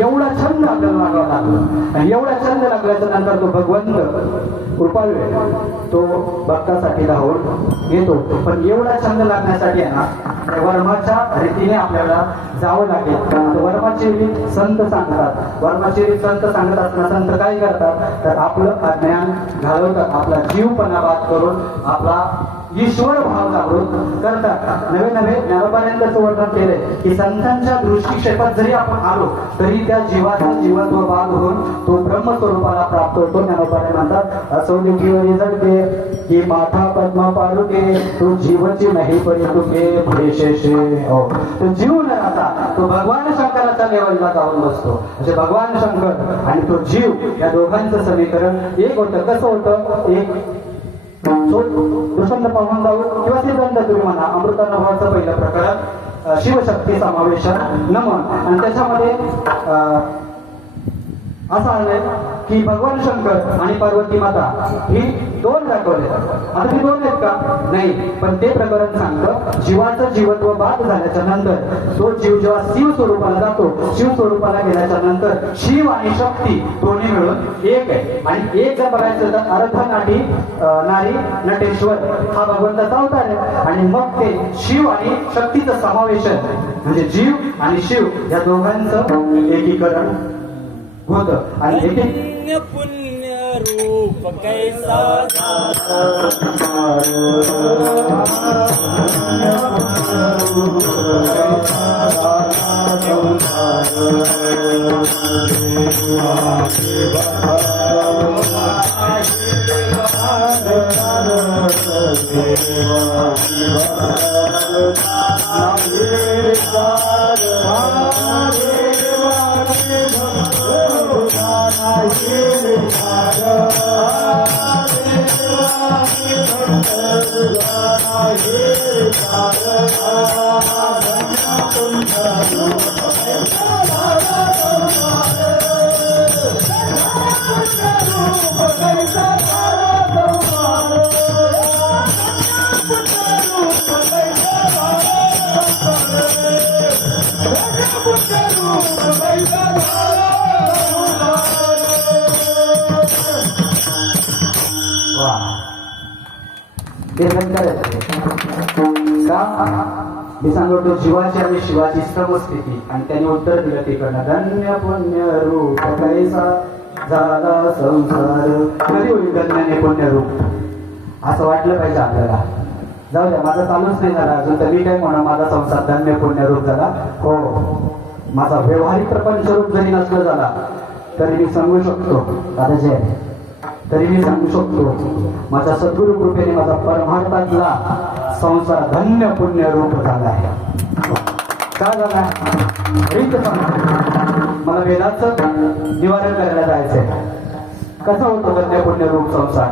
एवढा छंद आपल्याला लागावा लागला आणि एवढा छंद लागल्याच्या नंतर तो भगवंत कृपाळू आहे, तो भक्तासाठी धावून येतो. पण एवढा छंद लागण्यासाठी आहे ना त्या वर्माच्या रीतीने आपल्याला जावं लागेल. कारण वर्माची रीत संत सांगतात, वर्माची रीत संत सांगत असताना संत काय करतात तर आपलं अज्ञान घालवतात, आपला जीवपणा बाद करून आपला ईश्वर भाव जागृत करतात. नवे नवे ज्ञानोबांचं वर्णन केलंय की संतांच्या दृष्टिक्षेपात जरी आपण आलो तरी त्या जीवाचा जीवत्व बाद होऊन तो ब्रह्मस्वरूपाला प्राप्त होतो. ज्ञानोबाने म्हणतात असो लिखीवरी जळते की माथा पद्मा पारुके तो जीवची नाही परी तुके भेशेशे. हो तो जीव न राहता तो भगवान शंकराच्या लेवलला जाऊन बसतो. म्हणजे भगवान शंकर आणि तो जीव या दोघांचं समीकरण एक होतं. कसं होतं? एक प्रसन्न पाहून जाऊ किंवा श्रीगंध तुम्ही म्हणा अमृतानुभवाचं पहिलं प्रकरण शिवशक्ती समावेशन नमन. आणि त्याच्यामध्ये असं आलंय की भगवान शंकर आणि पार्वती माता ही दोन दाखवले. आता ती दोन आहेत का? नाही. पण ते प्रकरण सांगतं जीवाचं जीवत्व बाद झाल्याच्या नंतर तो जीव जेव्हा शिव स्वरूपाला जातो, शिव स्वरूपाला गेल्याच्या नंतर शिव आणि शक्ती दोन्ही मिळून एक आहे. आणि एक जर बघायचं तर अर्धनाटी नारी नटेश्वर हा भगवंताचा अवतार आहे. आणि मग ते शिव आणि शक्तीचं समावेशन म्हणजे जीव आणि शिव या दोघांचं एकीकरण होतं. आणि पुण्य पुण्य रूप कैसा ते का मी सांगतो जीवाची आणि शिवाची समस्थिती. आणि त्यांनी उत्तर दिलं ते करणं धन्य पुण्य रूप कैसा झाला संसार. कधी होईल धन्याने पुण्य रूप असं वाटलं पाहिजे आपल्याला. जाऊ द्या माझा चालूच नाही झाला अजून तर मी काय म्हणा माझा संसार धन्य पुण्य रूप झाला. हो माझा व्यवहारिक प्रपंच रूप जरी नसलं झाला तरी मी सांगू शकतो आता जे तरी मी सांगू शकतो माझ्या सद्गुरु कृपेने माझा परमार्थातला संसार धन्य पुण्य रूप झाला आहे. का झाला? मला वेदाचं निवारण करायला जायचंय. कसं होतं धन्य पुण्य रूप संसार?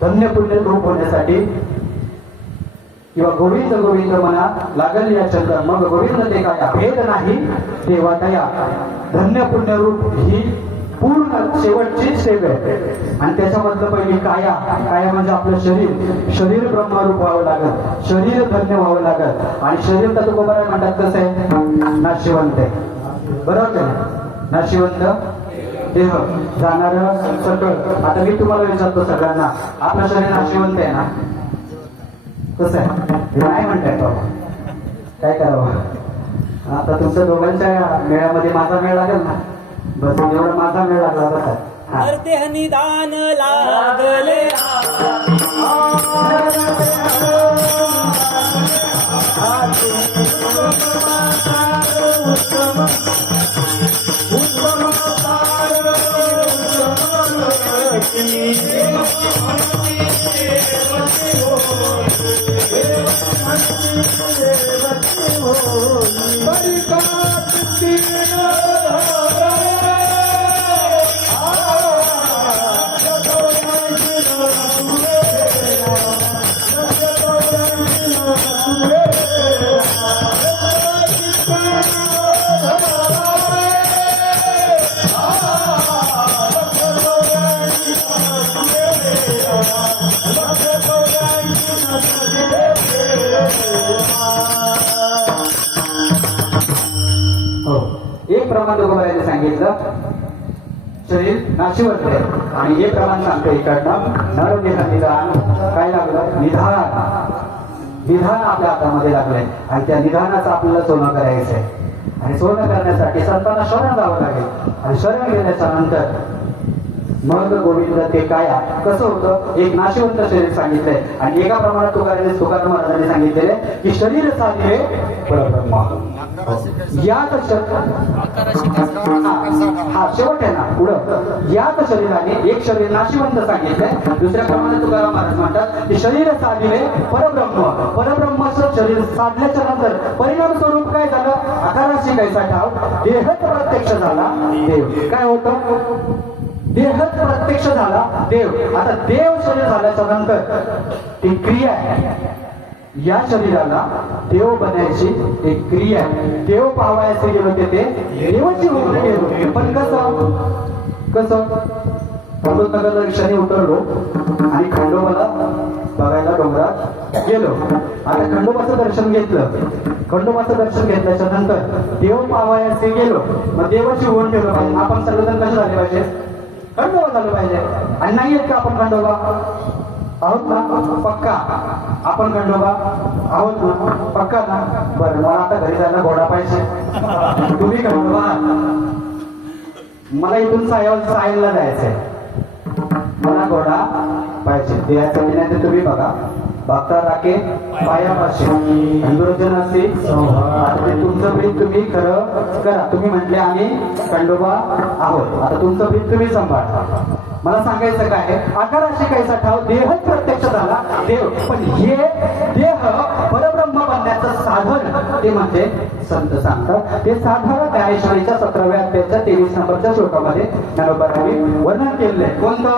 धन्य पुण्य रूप होण्यासाठी किंवा गोविंद गोविंद म्हणा लागल या चंद्र मग गोविंद ते काय भेद नाही तेव्हा तया. धन्य पुण्य रूप ही पूर्ण शेवटची सेवा आहे. आणि त्याच्यामधलं पहिली काया. काया म्हणजे आपलं शरीर. शरीर ब्रह्मरूप व्हावं लागत, शरीर धन्य व्हावं लागत. आणि शरीर तर तुकोबारा म्हणतात कसं आहे? नाशिवंत आहे. बरोबर आहे? नाशिवंत देह जाणार सकळ. आता मी तुम्हाला विचारतो सगळ्यांना आपलं शरीर नाशिवंत आहे ना? कसं आहे? नाही म्हणताय तो काय करावं? आता तुमच्या दोघांच्या मेळ्यामध्ये माझा मेळ लागेल ना? बस एवढा माझा मेळ लागला बसा. देह निदान लागले हो, एक प्रमाण तुकोबाराने सांगितलं शरीर नाशिवंत आहे, आणि एक प्रमाण सांगतो इकडनं नरदेह निदान. काय लागलं? निधान आपल्या हातामध्ये लागलंय, आणि त्या निधानाचं आपल्याला सोनं करायचंय. आणि सोनं करण्यासाठी संतांना शरण जावं लागेल, आणि शरण गेल्याच्या नंतर मग गोविंद ते काय कसं होतं? एक नाशिवंत शरीर सांगितलंय, आणि एका प्रमाणात तुकाराम महाराजांनी सांगितलेले की शरीर साधे परब्रह्म. यात हा शेवट आहे ना पुढं. यात शरीराने एक शरीर नाशिवंत सांगितलंय. दुसऱ्या प्रमाणात तुकाराम महाराज म्हणतात की शरीर साधिले परब्रह्म. परब्रह्माचं शरीर साधल्याच्या नंतर परिणाम स्वरूप काय झालं? आकाराशी कैसा ठाव देहच प्रत्यक्ष झाला देव. काय होतं? देहच प्रत्यक्ष झाला देव. आता देव शरीर झाल्याच्या नंतर ती क्रिया आहे. या शरीराला देव बनायची एक क्रिया आहे. देव पाहायचे गेलो ते देवाची होऊन गेलो. पण कसं अहमदनगरला रिक्षाने उतरलो आणि खंडोबाला बघायला डोंगरात गेलो. आता खंडोबाचं दर्शन घेतलं. खंडोबाचं दर्शन घेतल्याच्या नंतर देव पाहायचे गेलो. मग देवाची होऊन ठेवलं पाहिजे. आपण सर्वजण कसे झाले पाहिजे? खंडोबा झालं पाहिजे. आणि नाही येत का आपण खंडोबा आहोत ना? पक्का आपण खंडोबा आहोत ना? पक्का ना? बरं, मला आता घरी जायला घोडा पाहिजे. तुम्ही खंडोबा, मला इथून सायला जायचंय. मला घोडा पाहिजे. द्यायचं नाही तर तुम्ही बघा, भक्ता राखे पायापाशी हिंदुजन असते. आता ते तुमचं प्रीत तुम्ही खरं करा. तुम्ही म्हटले आम्ही खंडोबा आहोत. आता तुमचं प्रीत तुम्ही सांभाळा. मला सांगायचं काय आहे? आकाराशी कैसा ठाव देहच प्रत्यक्ष झाला देव. पण हे देह परब्रह्म बनण्याचं साधन ते म्हणजे संत सांगतात. ते साधन ज्ञानेश्वरीच्या 17व्या अध्यायाच्या 23 नंबरच्या श्लोकामध्ये ज्ञानोबांनी वर्णन केलेलं आहे. कोणतं?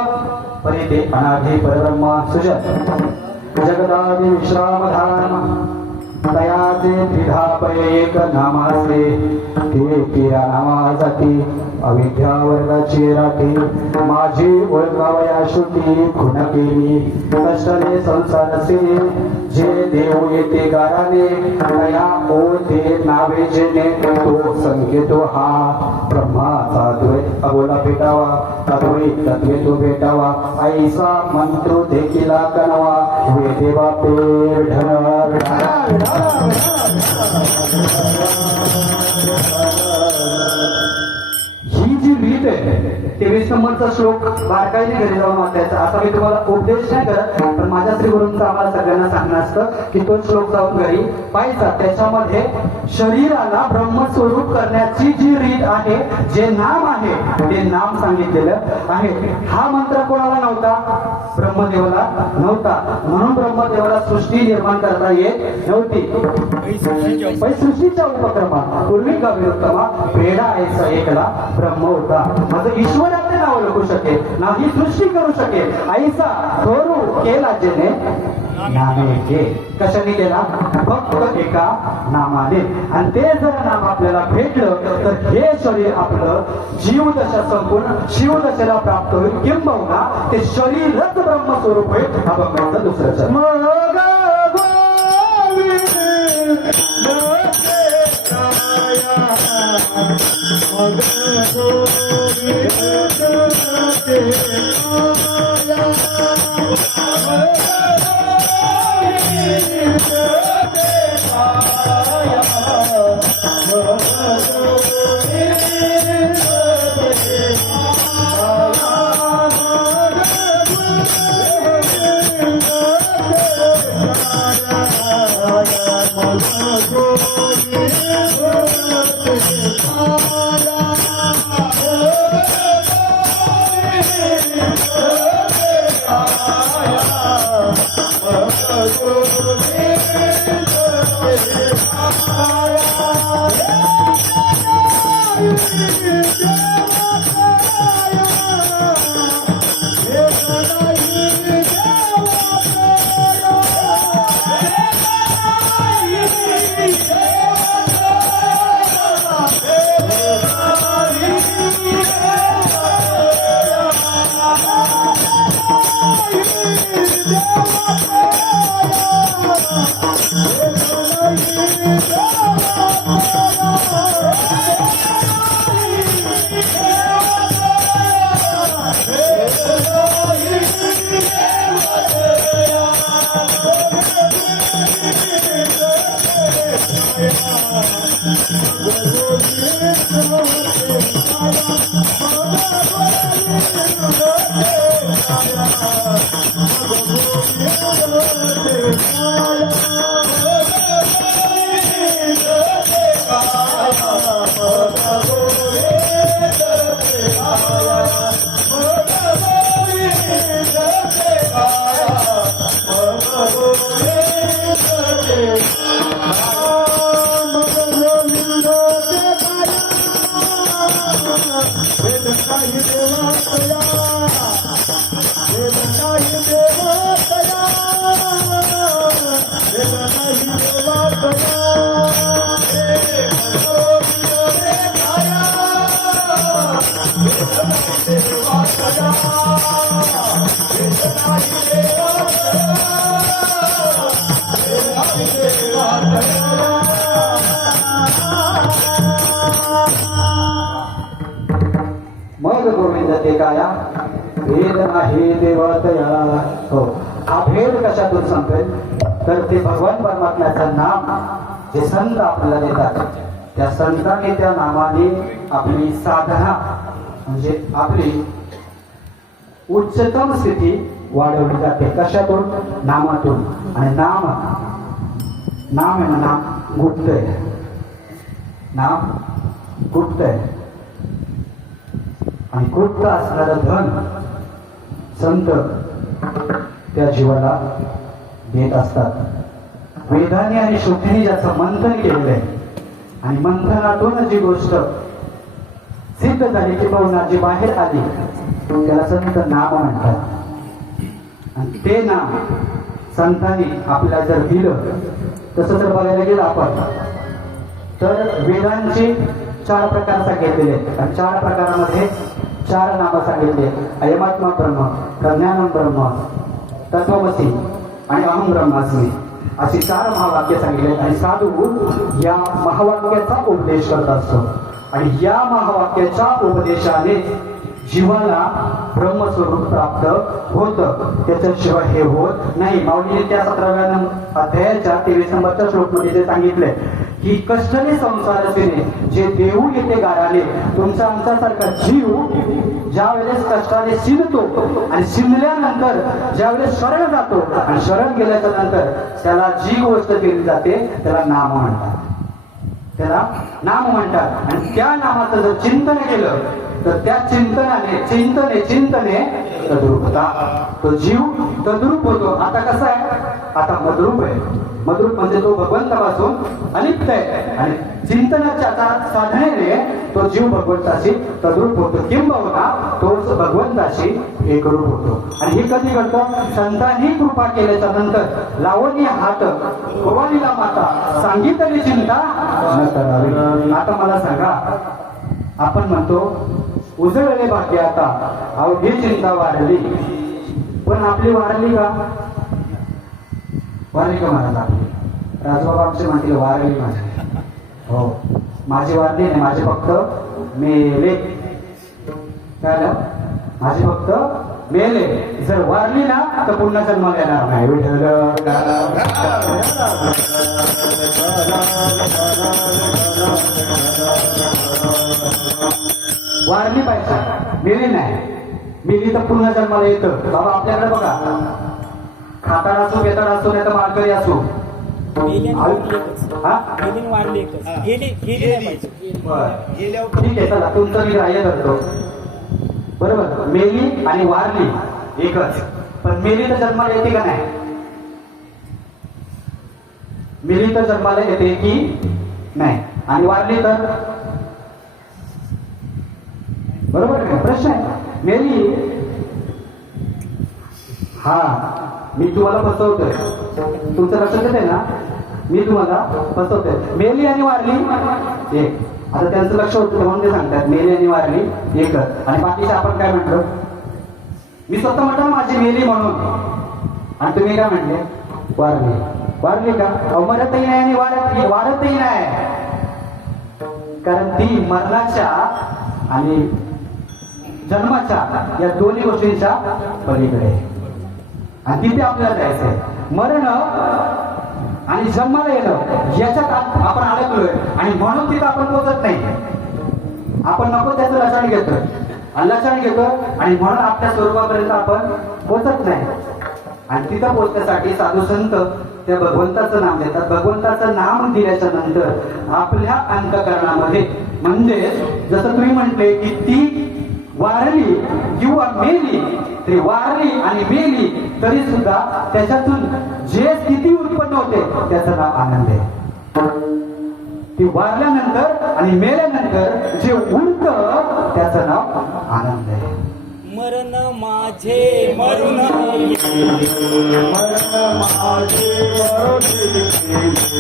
परिते अनाधी परब्रह्म सुजन जगदादि विश्रामधाम तयाचे द्विधापयेक नामासे ते किरा नामाजाती अविद्या वर्गाची राठी माझी ओळखावया श्रुती खुण केली कष्टले संसारसे जे देव येते गाराने तया ओ ते नावे जेने तो संकेतो हा ब्रह्माचा द्वैत अबोला भेटावा अद्वैत तत्वे तो भेटावा ऐसा मंत्र देखीला कनवा वेदे बापे ढळ ही जी रीत आहे 23 नंबरचा श्लोक बारकाईने घरी जाऊन वाचायचा. असा मी तुम्हाला उपदेश नाही करत, पण माझ्या श्री गुरूंचं आम्हाला सगळ्यांना सांगणं असतं की तो श्लोक जाऊन घरी पाहायचा. त्याच्यामध्ये शरीराला ब्रह्मस्वरूप करण्याची जी रीत आहे, जे नाम आहे ते नाम सांगितलेलं आहे. हा मंत्र कोणाला नव्हता? ब्रह्मदेवाला नव्हता. म्हणून ब्रह्मदेवाला सृष्टी निर्माण करता येत नव्हती. सृष्टीच्या उपक्रमात पूर्वी कविरुत्तमा भेडा ऐसा एकला ब्रह्म होता. माझं ईश्वराचे नाव लिखू शकेल नाही सृष्टी करू शकेल ऐसा थोरू केला जेने नामे घे. कशाने केला? फक्त एका नामाने. आणि ते जर नाम आपल्याला भेटलं तर हे शरीर आपलं जीवदशा संपूर्ण शिवदशेला प्राप्त होईल. किंबहुना ते शरीरच ब्रह्मस्वरूप होईल. हा बघायचं दुसरं चरण. Oh, मग गोविंद ते काया भेद नाही देवतया. हो, हा भेद कशातून संपेल तर ते भगवान परमात्म्याचं नाम जे संत आपल्याला देतात त्या संतांनी त्या नामाने आपली साधना म्हणजे आपली उच्चतम स्थिती वाढवली जाते. कशातून? नामातून. आणि नाम आहे ना, नाम गुप्त आहे. नाम गुप्त आहे आणि गुप्त असणारं धन संत त्या जीवाला देत असतात. वेदाने आणि श्रुतीने ज्याचं मंथन केलेलं आहे आणि मंथनातून जी गोष्ट सिद्ध झाली किंवा जी बाहेर आली त्याला संत नाम म्हणतात. आणि ते नाम संतांनी आपल्याला जर दिलं, तसं जर बघायला गेलं आपण तर वेदांचे 4 प्रकार सांगितलेले आहेत आणि 4 प्रकारामध्ये 4 नामं सांगितले. अयमात्मा ब्रह्म, प्रज्ञानम ब्रह्म, तत्वमसी आणि अहम ब्रह्मास्मी अशी 4 महावाक्य सांगितले. आणि साधू या महावाक्याचा उपदेश करत असतो आणि या महावाक्याच्या उपदेशाने जीवाला ब्रह्मस्वरूप प्राप्त होतं. त्याच्याशिवाय हे होत नाही. माऊलीने त्या 17व्या अध्यायाच्या 23 नंबरच्या श्लोकमध्ये जे सांगितले की कष्टने संसार असेने जे देऊ येते गाराने. तुमचा आमच्यासारखा जीव ज्या वेळेस कष्टाने शिरतो आणि शिरल्यानंतर ज्या वेळेस शरण जातो आणि शरण गेल्याच्या नंतर त्याला जी गोष्ट केली जाते त्याला नाम म्हणतात. त्याला नाम म्हणतात. आणि त्या नामाचं जर चिंतन केलं तर त्या चिंतने तद्रूपता, तो जीव तद्रूप होतो. आता कसा आहे? आता मद्रूप आहे. मद्रूप म्हणजे तो भगवंतापासून अलिप्त आहे आणि चिंतनाच्या साधनेने तो जीव भगवंताशी तद्रूप होतो किंबहुना तो भगवंताशी एकरूप होतो. आणि हे कधी घडतं? संतांनी कृपा केल्याच्या नंतर लावणी हात भवानीला माता सांगितली चिंता न करावी. आता मला सांगा, आपण म्हणतो उजळले भाग्य आता अवघी चिंता वाढली, पण आपली वाढली का? वाढली का महाराज आपली? राजबाबा आमचे म्हणतील वाढली माझी. हो, माझी वाढली नाही, माझे फक्त मेले. काय झालं? माझे फक्त मेले. जर वाढली ना तर पुन्हा जन्माला येणार नाही. विठ्ठल वाढली पाहिजे, मेली नाही. मेली तर पुन्हा जन्माला येतं. बाबा आपल्याकडे बघा, खातार असो, बेतार असो, नाही तर मालकरी असो, ठीक आहे. चला तुमचं मी ग्राह्य करतो. बरोबर, मेली आणि वारली एकच. पण मेली तर जन्माला येते का नाही? मेली तर जन्माला येते की नाही? आणि वारली तर? बरोबर आहे. प्रश्न आहे. मेली, हा मी तुम्हाला फसवतोय, तुमचं लक्षात येते ना? मी तुम्हाला फसवतोय. मेली आणि वारली एक. आता त्यांचं लक्ष होतं म्हणून ते सांगतात मेली आणि वारली एकच. आणि बाकीचे आपण काय म्हटलं? मी स्वतः म्हटलं माझी मेली म्हणून, आणि तुम्ही काय म्हटले? वारली. वारली का? मरतही नाही आणि वाढतही नाही, कारण ती मरणाच्या आणि जन्माच्या या दोन्ही गोष्टींच्या पलीकडे आणि तिथे आपल्याला जायचंय. मरण आणि जन्माला येणं याच्यात आपण अडकलोय आणि म्हणून तिथं आपण पोचत नाही. आपण नको त्याचं लक्षण घेतोय आणि लक्षण घेतो आणि म्हणून आपल्या स्वरूपापर्यंत आपण पोचत नाही. आणि तिथं पोचण्यासाठी साधू संत त्या भगवंताचं नाम देतात. भगवंताचं नाम दिल्याच्या नंतर आपल्या अंतःकरणामध्ये म्हणजे जसं तुम्ही म्हटले की ती वारली किंवा मेली, ती वारली आणि मेली तरी सुद्धा त्याच्यातून जे स्थिती उत्पन्न होते त्याचं नाव आनंद आहे. ती वारल्यानंतर आणि मेल्यानंतर जे उरतं त्याचं नाव आनंद आहे. मरण माझे मरून गेले, मरण माझे मरुनी गेले,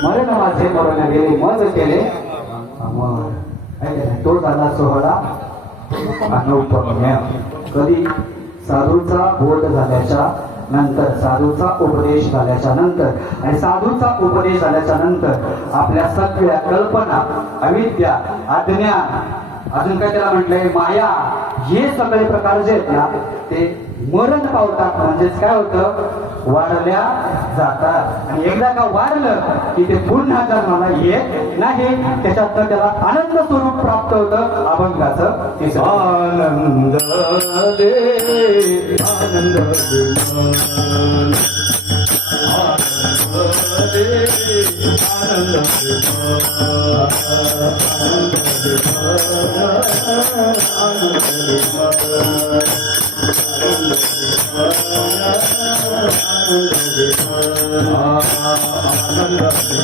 मरण माझे मरण गेले मज केले अमर. तो झाला सोहळा अनुपम्य. कधी साधूचा बोध झाल्याच्या नंतर, साधूचा उपदेश झाल्याच्या नंतर आणि साधूचा उपदेश झाल्याच्या नंतर आपल्या सगळ्या कल्पना, अविद्या, अज्ञान, अजून काय त्याला म्हटलंय माया, हे सगळे प्रकार जे आहेत ना ते मरण पावतात. म्हणजेच काय होतं, वारल्या जातात. आणि एकदा का वारलं की ते पुन्हा जन्माला येत नाही. त्याच्यात त्याला आनंद स्वरूप प्राप्त होतं अभंगाचं. आनंद दे आनंद दे मन, आनंद दे आनंद दे मन, आनंद दे मन, आनंद दे मन, आनंद दे मन, आनंद दे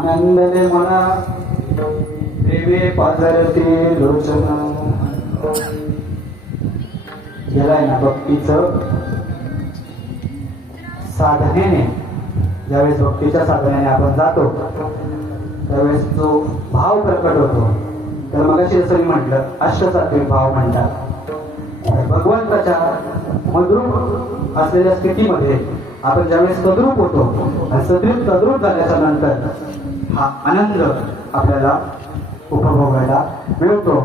आनंदने मना देवे पाझरते लोचना. याला आहे ना भक्तीचं साधनेने, ज्यावेळेस भक्तीच्या साधनेने आपण जातो त्यावेळेस जो भाव प्रकट होतो. तर मगाशी असं मी म्हटलं अष्टसात्विक भाव म्हणतात. भगवंताच्या मद्रूप असलेल्या स्थितीमध्ये आपण ज्यावेळेस तद्रूप होतो आणि तद्रूप झाल्याच्या नंतर हा आनंद आपल्याला उपभोगायला मिळतो.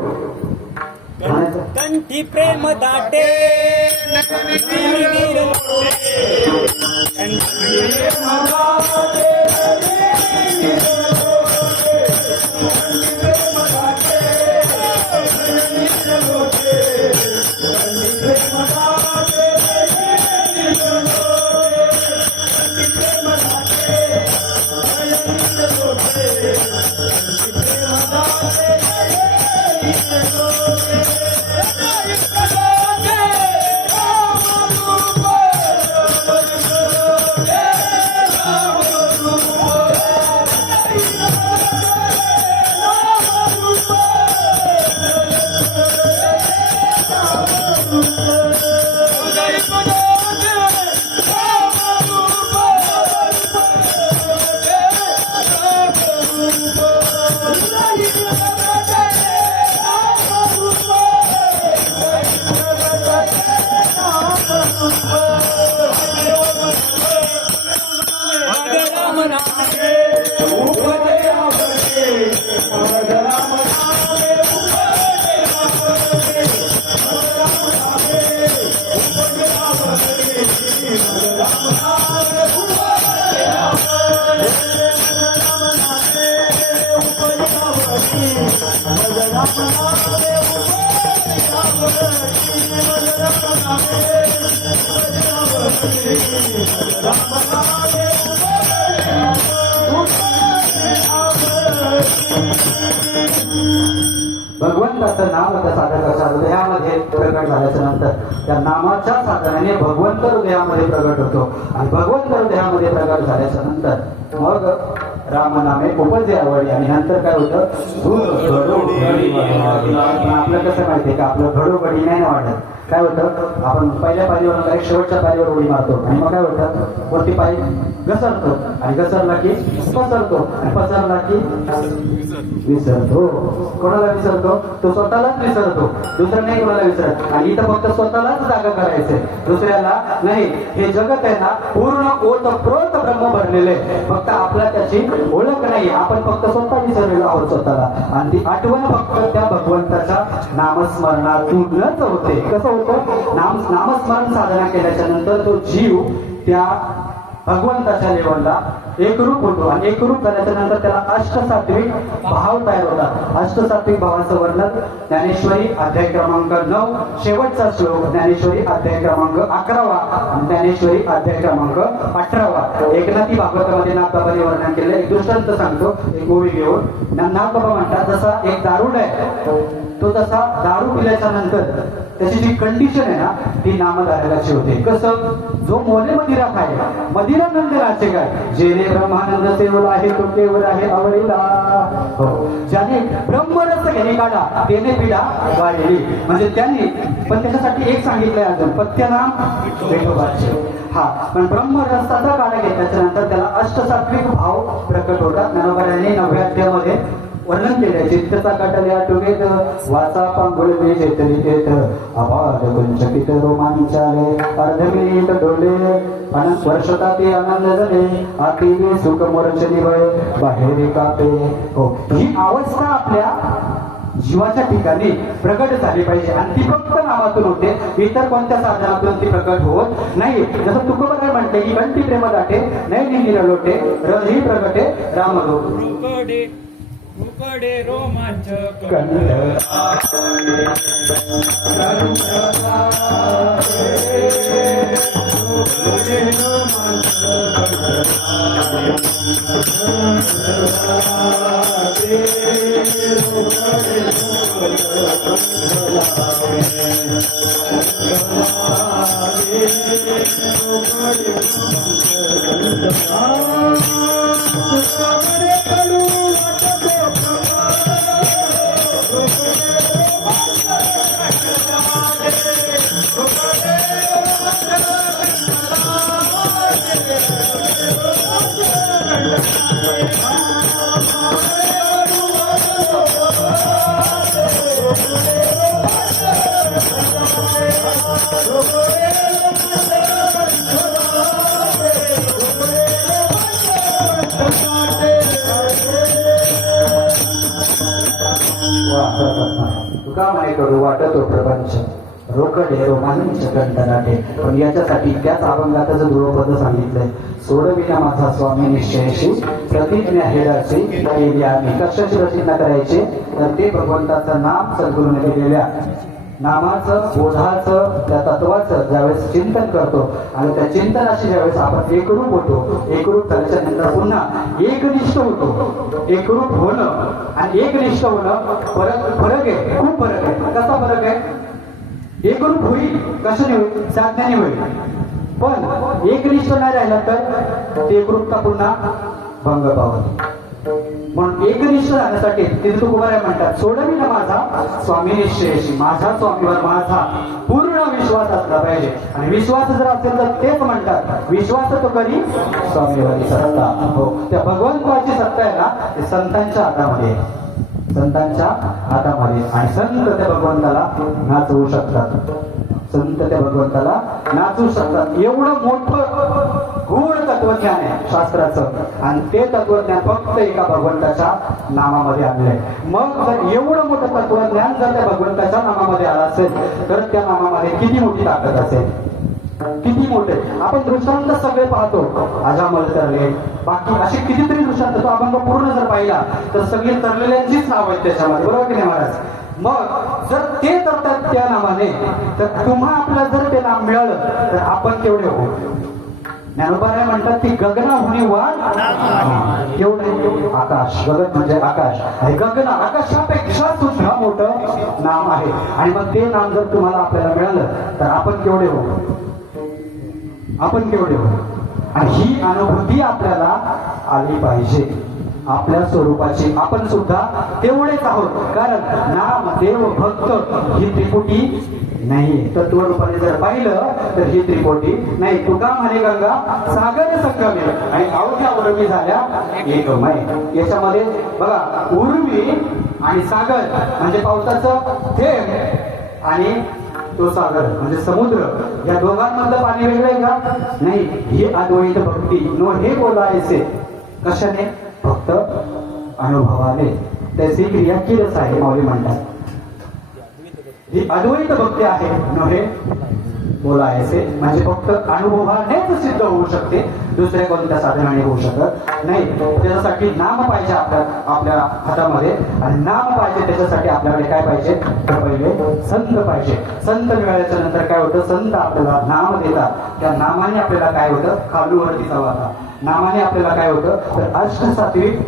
कंठी प्रेम दाटे, कंठी प्रेम दाटे, भगवंताचं नाम त्या साधकाच्या हृदयामध्ये प्रगट झाल्याच्या नंतर त्या नामाच्या साधनाने भगवंत हृदयामध्ये प्रगट होतो आणि भगवंत हृदयामध्ये प्रगट झाल्याच्या नंतर मग रामनामे उपजे आवडी आणि नंतर काय होतं आपलं कसं माहितीये का आपलं घडोघडी नाही वाढत काय होतं आपण पहिल्या पायरीवर डायरेक्ट शेवटच्या पायरीवर उडी मारतो आणि मग काय होतं वरती पाय घसरतो आणि घसरला की पसरतो आणि पसरला की विसरतो कोणाला विसरतो तो स्वतःलाच विसरतो दुसरं नाही कोणाला विसरत आणि इथं फक्त स्वतःलाच जागा करायचंय दुसऱ्याला नाही हे जगत आहे ना पूर्ण ओतप्रोत ब्रह्म भरलेले फक्त आपला त्याची ओळख नाही आपण फक्त स्वतः विसरलेलो आहोत स्वतःला आणि ती आठवण फक्त त्या भगवंताच्या नामस्मरणातूनच होते कसं होतं नामस्मरण साधना केल्याच्या नंतर तो जीव त्या भगवंताच्या लेवलला एकरूप होतो आणि एकरूप झाल्याच्या नंतर त्याला अष्टसात्विक भाव तयार होतात अष्टसात्विक भावाचं वर्णन ज्ञानेश्वरी अध्याय क्रमांक 9 शेवटचा श्लोक ज्ञानेश्वरी अध्याय क्रमांक 11 आणि ज्ञानेश्वरी अध्याय क्रमांक 18 एकनाथी भागवतामध्ये नागबाबाने वर्णन केलं एक दृष्टांत सांगतो एक ओवी घेऊन नागबाबा म्हणतात जसा एक दारुड आहे तो तसा दारू पिल्याच्या नंतर त्याची जी कंडिशन आहे ना ती नामधारकाची होते कसं जो मोले मदिरा खाय मदिरा नंद नाचे काय जेने ब्रह्मानंद सेवला आहे तो केवळ आहे आवडीला हो ज्याने ब्रह्मरस घेणे काढा तेने पिढा गाडली म्हणजे त्यांनी पण त्याच्यासाठी एक सांगितलंय अजून पथ्यनाम विठोबाचे हा पण ब्रह्मरसाचा काढा घेतल्याच्या नंतर त्याला अष्टसात्विक भाव प्रकट होतात ज्ञानोबा यांनी 9व्या अध्यायामध्ये वर्णन केले चित्तचा काटल्या टुगेत वाचा पांगुळवे चेतलिकेत अपार कुंचकित रोमांचाले अर्धमिनिट डोले अनंत वर्षता ते आनंद झाले आती सुख मोर्चली वय बाहेर कापे हो ही अवस्था आपल्या जीवाच्या ठिकाणी प्रकट झाली पाहिजे आणि ती फक्त नामातून होते इतर कोणत्या साधनातून ती प्रकट होत नाही जसं तुकोबा काय म्हणते की कंठी प्रेम दाटे नाही निघिल लोटे रही प्रगटे रामलोक उकडे रोमांच तुका माय कडू वाटतो प्रपंच रोकडे रोमांच कंटनाटे पण याच्यासाठी त्याच अभंगातच ध्रुवपद सांगितलंय सोडविना माझा स्वामी निश्चयशी प्रतिज्ञा हेराची केली आम्ही कशाची रचना करायची तर ते भगवंताचं नाम सद्गुरूने दिलेल्या नामाचं बोधाचं त्या तत्वाचं ज्यावेळेस चिंतन करतो आणि त्या चिंतनाशी ज्यावेळेस आपण एकरूप होतो एकरूप झाल्याच्या नंतर पुन्हा एकनिष्ठ होतो एकरूप होणं आणि एकनिष्ठ होणं फरक आहे खूप फरक आहे कसा फरक आहे एकरूप होईल कशाने होईल साधण्याने होईल पण एकनिष्ठ नाही राहिला तर ते एकरूपता पुन्हा भंग पावत म्हणून एकनिष्ठ राहण्यासाठी तिथे तुकोबाराय म्हणतात सोडविना माझा स्वामी निश्चयशी माझ्या स्वामीवर माझा पूर्ण विश्वास असला पाहिजे आणि विश्वास जर असेल तर तेच म्हणतात विश्वास तो करी स्वामीवारी सत्ता हो त्या भगवंताची सत्ता आहे ना ते संतांच्या हातामध्ये संतांच्या हातामध्ये आणि संत त्या भगवंताला नाचवू शकतात संत त्या भगवंताला नाचू शकतात एवढं मोठं गूढ तत्वज्ञान आहे शास्त्राचं आणि ते तत्वज्ञान फक्त एका भगवंताच्या नामामध्ये आणलंय मग जर एवढं मोठं तत्वज्ञान जर त्या भगवंताच्या नामामध्ये आलं असेल तर त्या नामामध्ये किती मोठी ताकद असेल किती मोठे आपण दृष्टांत सगळे पाहतो अजामल तरले बाकी असे कितीतरी दृष्टांत तो अभंग पूर्ण जर पाहिला तर सगळे तरलेल्यांचीच नाव आहेत त्याच्यामध्ये बरोबर की नाही महाराज मग जर ते करतात त्या नावाने तर तुम्हा आपल्याला जर ते नाम मिळालं तर आपण केवढे हो. ज्ञानोबाराय म्हणतात की गगना होणे वाढ केवढे आकाश. गगन म्हणजे आकाश आणि गगन आकाशापेक्षा सुद्धा मोठं नाम आहे. आणि मग ते नाम जर तुम्हाला आपल्याला मिळालं तर आपण केवढे हो. आपण केवढे हो. आणि ही अनुभूती आपल्याला आली पाहिजे आपल्या स्वरूपाची. आपण सुद्धा तेवढेच आहोत. कारण नाम देव भक्त ही त्रिपुटी नाही. तत्वरूपाने जर पाहिलं तर ही त्रिपुटी नाही. तुका म्हणे गंगा सागर संगमे आणि अवघ्या उर्मी झाल्या एकमय. याच्यामध्ये बघा उर्मी आणि सागर म्हणजे पावसाचं थेंब आणि तो सागर म्हणजे समुद्र. या दोघांमधलं पाणी वेगळं आहे का. नाही. ही अद्वैत भक्ती नो हे बोलायचे कशाने फक्त अनुभवाने. त्याची क्रिया किरस आहे माऊली म्हणतात. ही अद्वैत भक्ती आहे नव्हे बोलायचे म्हणजे फक्त अनुभवानेच सिद्ध होऊ शकते. दुसऱ्या कोणत्या साधनाने होऊ शकत नाही. त्याच्यासाठी नाम पाहिजे आपल्या हातामध्ये. आणि नाम पाहिजे त्याच्यासाठी आपल्याकडे काय पाहिजे तर पहिले संत पाहिजे. संत मिळाल्याच्या नंतर काय होतं. संत आपल्याला नाम देतात. त्या नामाने आपल्याला काय होतं खालूवरतीचा वाटा. नामाने आपल्याला काय होतं तर अष्टसात्विक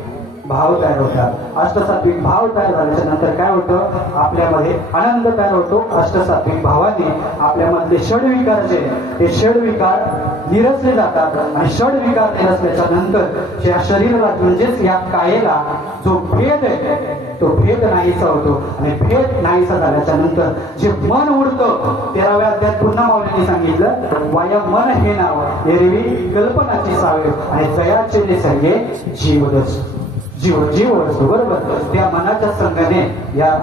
भाव तयार होतात. अष्टसात्विक भाव तयार झाल्याच्या नंतर काय होतं आपल्यामध्ये आनंद तयार होतो. अष्टसात्विक भावाने आपल्यामधले षडविकार जे ते षडविकार निरसले जातात. आणि षडविकार निरसल्याच्या नंतर या शरीराला म्हणजेच या कायेला जो भेद आहे तो भेद नाहीसा होतो. आणि भेद नाहीसा झाल्याच्या नंतर जे मन उडतं 13व्या अध्यायात पुन्हा माऊलींनी सांगितलं वाया मन हे नाव एरवी कल्पनाची सावे आणि जयाचे निसर्गे जीवदच जीव असतो. बरोबर. त्या मनाच्या संघाने या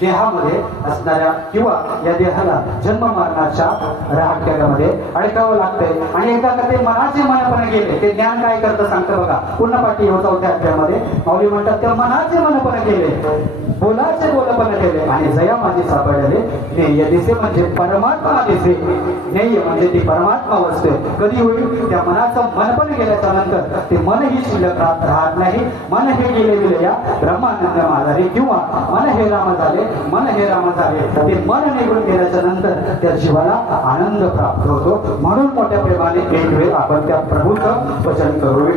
देहामध्ये असणाऱ्या किंवा या देहाला जन्म मरणाच्या राहत्यामध्ये अडकावं लागतंय. आणि एकदा का ते मनाचे मनपणे गेले ते ज्ञान काय करतं सांगतं बघा. पुन्हा पाठी येऊ 4थ्या अध्यायामध्ये माऊली म्हणतात त्या मनाचे मनपणे गेले बोलाचे बोलपणे केले आणि जया माझी सापडले नेय दिसे म्हणजे परमात्मा दिसे. नेय म्हणजे ती परमात्मा वस्तू कधी होईल त्या मनाचं मनपण गेल्याच्या नंतर ते मनही शिल्लक राहत नाही. मन हे गेले या ब्रह्मानंद माधारी किंवा मन हे राम झाले. मन हे राम झाले ते मन निघून गेल्याच्या नंतर त्या जीवाला आनंद प्राप्त होतो. म्हणून मोठ्या प्रेमाने एक वेळ आपण त्या प्रभूचं वचन करू.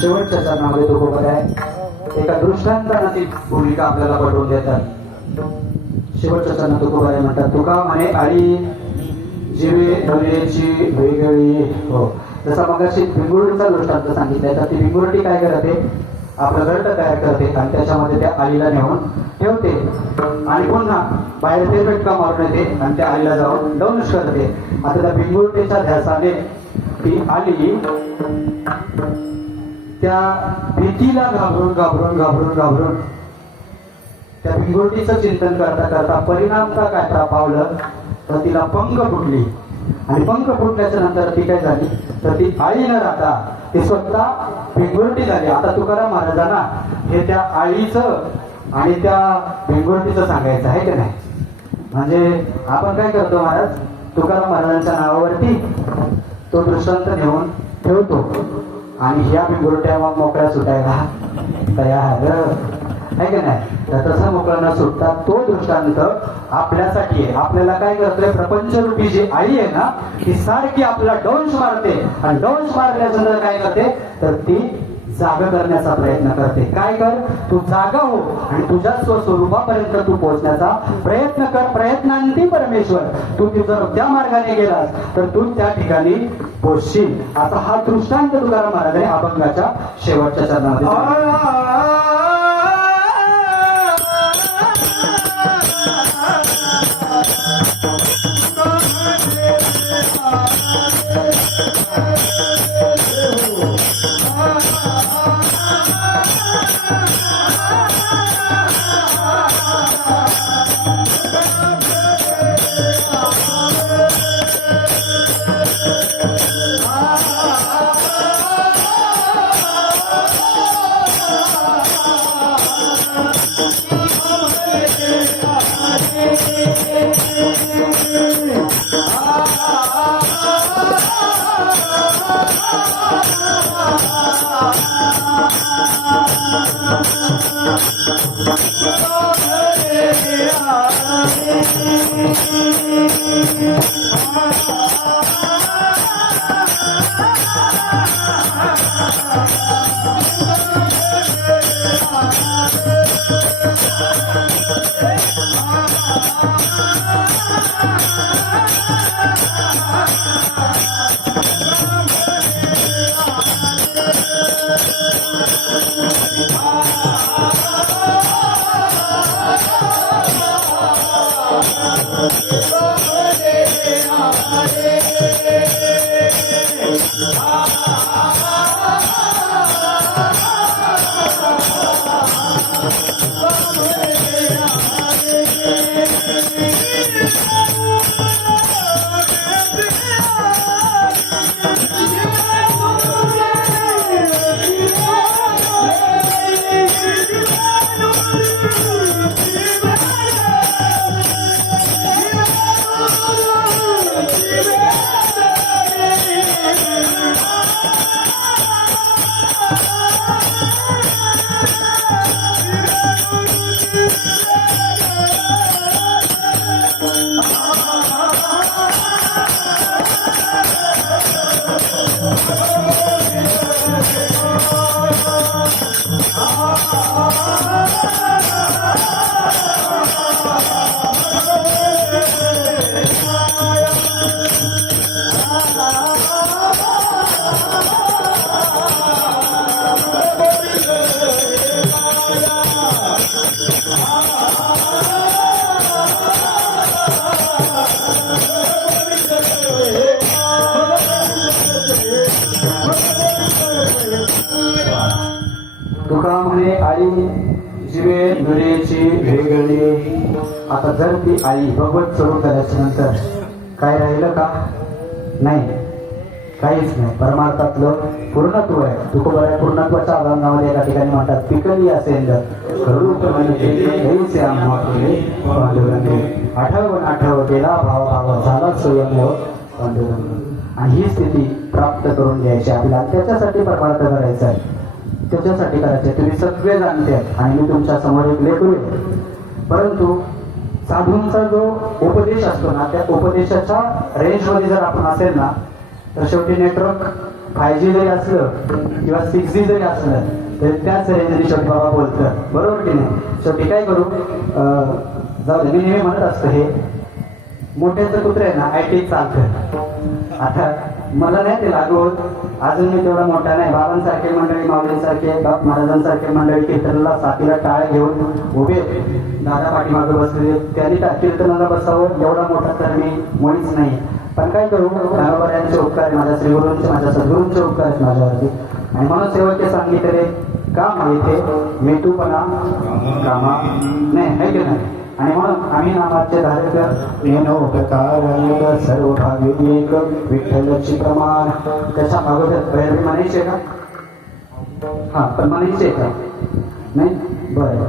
शेवटच्या चरणामध्ये तुकोबर आहे एका दृष्टांतानं ती भूमिका आपल्याला पटवून देतात. शेवटच्या चरण तुकोबारे म्हणतात, तुका म्हणे आळी जीवे ढोलेची वेगळी. हो, जसा मगाशी भिंगुर्डीचा दृष्टांत सांगितलाय, तर ती भिंगुर्डी काय करते, आपलं घरट तयार करते आणि त्याच्यामध्ये त्या आळीला नेऊन ठेवते आणि पुन्हा बाहेर ते पेटका मारून येते आणि त्या आळीला जाऊन दंश करते. आता त्या भिंगुर्डीच्या ध्यासाने ती आली त्या भीतीला घाबरून घाबरून घाबरून घाबरून त्या भिंगुर्डीचं चिंतन करता करता परिणाम काय पावलं, तर तिला पंख फुटली आणि पंख फुटल्याच्या नंतर ती काय झाली, तर ती आळी न राहता ती स्वतः भिंगुर्डी झाली. आता तुकाराम महाराजांना हे त्या आळीचं आणि त्या भिंगुर्डीचं सांगायचं आहे की नाही. म्हणजे आपण काय करतो महाराज, तुकाराम महाराजांच्या नावावरती तो दृष्टांत नेऊन ठेवतो आणि ह्या भिंगुर्ड्या मग मोकळ्या सुटायला तयार आहे की नाही. तर तसं मोकळा न सुटता तो दृष्टांत आपल्यासाठी आहे. आपल्याला काय करतोय, प्रपंचरूपी जी आळी आहे ना, ती सारखी आपला डोंश मारते आणि डोंश मारल्यानंतर काय करते, तर ती जागा करण्याचा प्रयत्न करते. काय कर, तू जागा हो आणि तुझ्या स्वस्वरूपापर्यंत तू पोहोचण्याचा प्रयत्न कर. प्रयत्नांती परमेश्वर. तू जर त्या मार्गाने गेलास तर तू त्या ठिकाणी पोहोचशील. आता हा दृष्टांत तुकाराम महाराजांनी अभंगाच्या शेवटच्या चरणामध्ये तुका म्हणे आळी जीवे ढोलेची वेगळी. आता जर ती आळी भगवत स्वरूप झाल्याच्या नंतर काय राहिलं का, नाही, काहीच नाही. परमार्थातलं पूर्णत्व आहे. तुकोबारा पूर्णत्वाच्या अभंगामध्ये एका ठिकाणी म्हणतात, पिकली असेल रूप आठव गेला भाव भाव झाला स्वयंमेव पांडुरंग. आणि ही स्थिती प्राप्त करून घ्यायची आपल्याला. त्याच्यासाठी परमार्थ करायचा आहे, त्याच्यासाठी करायचे. तुम्ही सगळे जाणते आणि मी तुमच्या समोर एक लेकरू आहे. परंतु साधूंचा जो उपदेश असतो ना, त्या उपदेशाच्या रेंजमध्ये जर आपण असेल ना, तर शेवटी नेटवर्क 5G जरी असलं किंवा 6G जरी असलं तरी त्याच रेंजने शेवटी बाबा बोलतात, बरोबर की नाही? शेवटी काय करू, जाऊ दे, मी नेहमी म्हणत असतो हे मोठ्याचं कुत्र आहे ना IT चालतं. आता मला नाही ते लागू होत, अजून मी तेवढा मोठा नाही. बाबांसारखे मंडळी, माऊलींसारखे, बाप महाराजांसारखे मंडळी कीर्तनाला साथीला टाळ घेऊन उभे, दादा पाठीमागे बसलेले, त्यांनी कीर्तनाला बसावं एवढा मोठा तर मी मुळीच नाही. पण काय करू, रामबाबांचे उपकार आहे, माझ्या श्रीगुरूंचे, माझ्या सद्गुरूंचे उपकार आहेत माझ्यावरती. आणि म्हणून सेवके सांगितले काम येते मेतूपणा कामा नाही आहे की नाही. आणि म्हणून आम्ही नामाचे धारक येणोपकार सर्व भावी एक विठ्ठलची प्रमाण. त्याच्या अगोदर पैरवी म्हणायचे का? हा, पण म्हणायचे का नाही? बरं,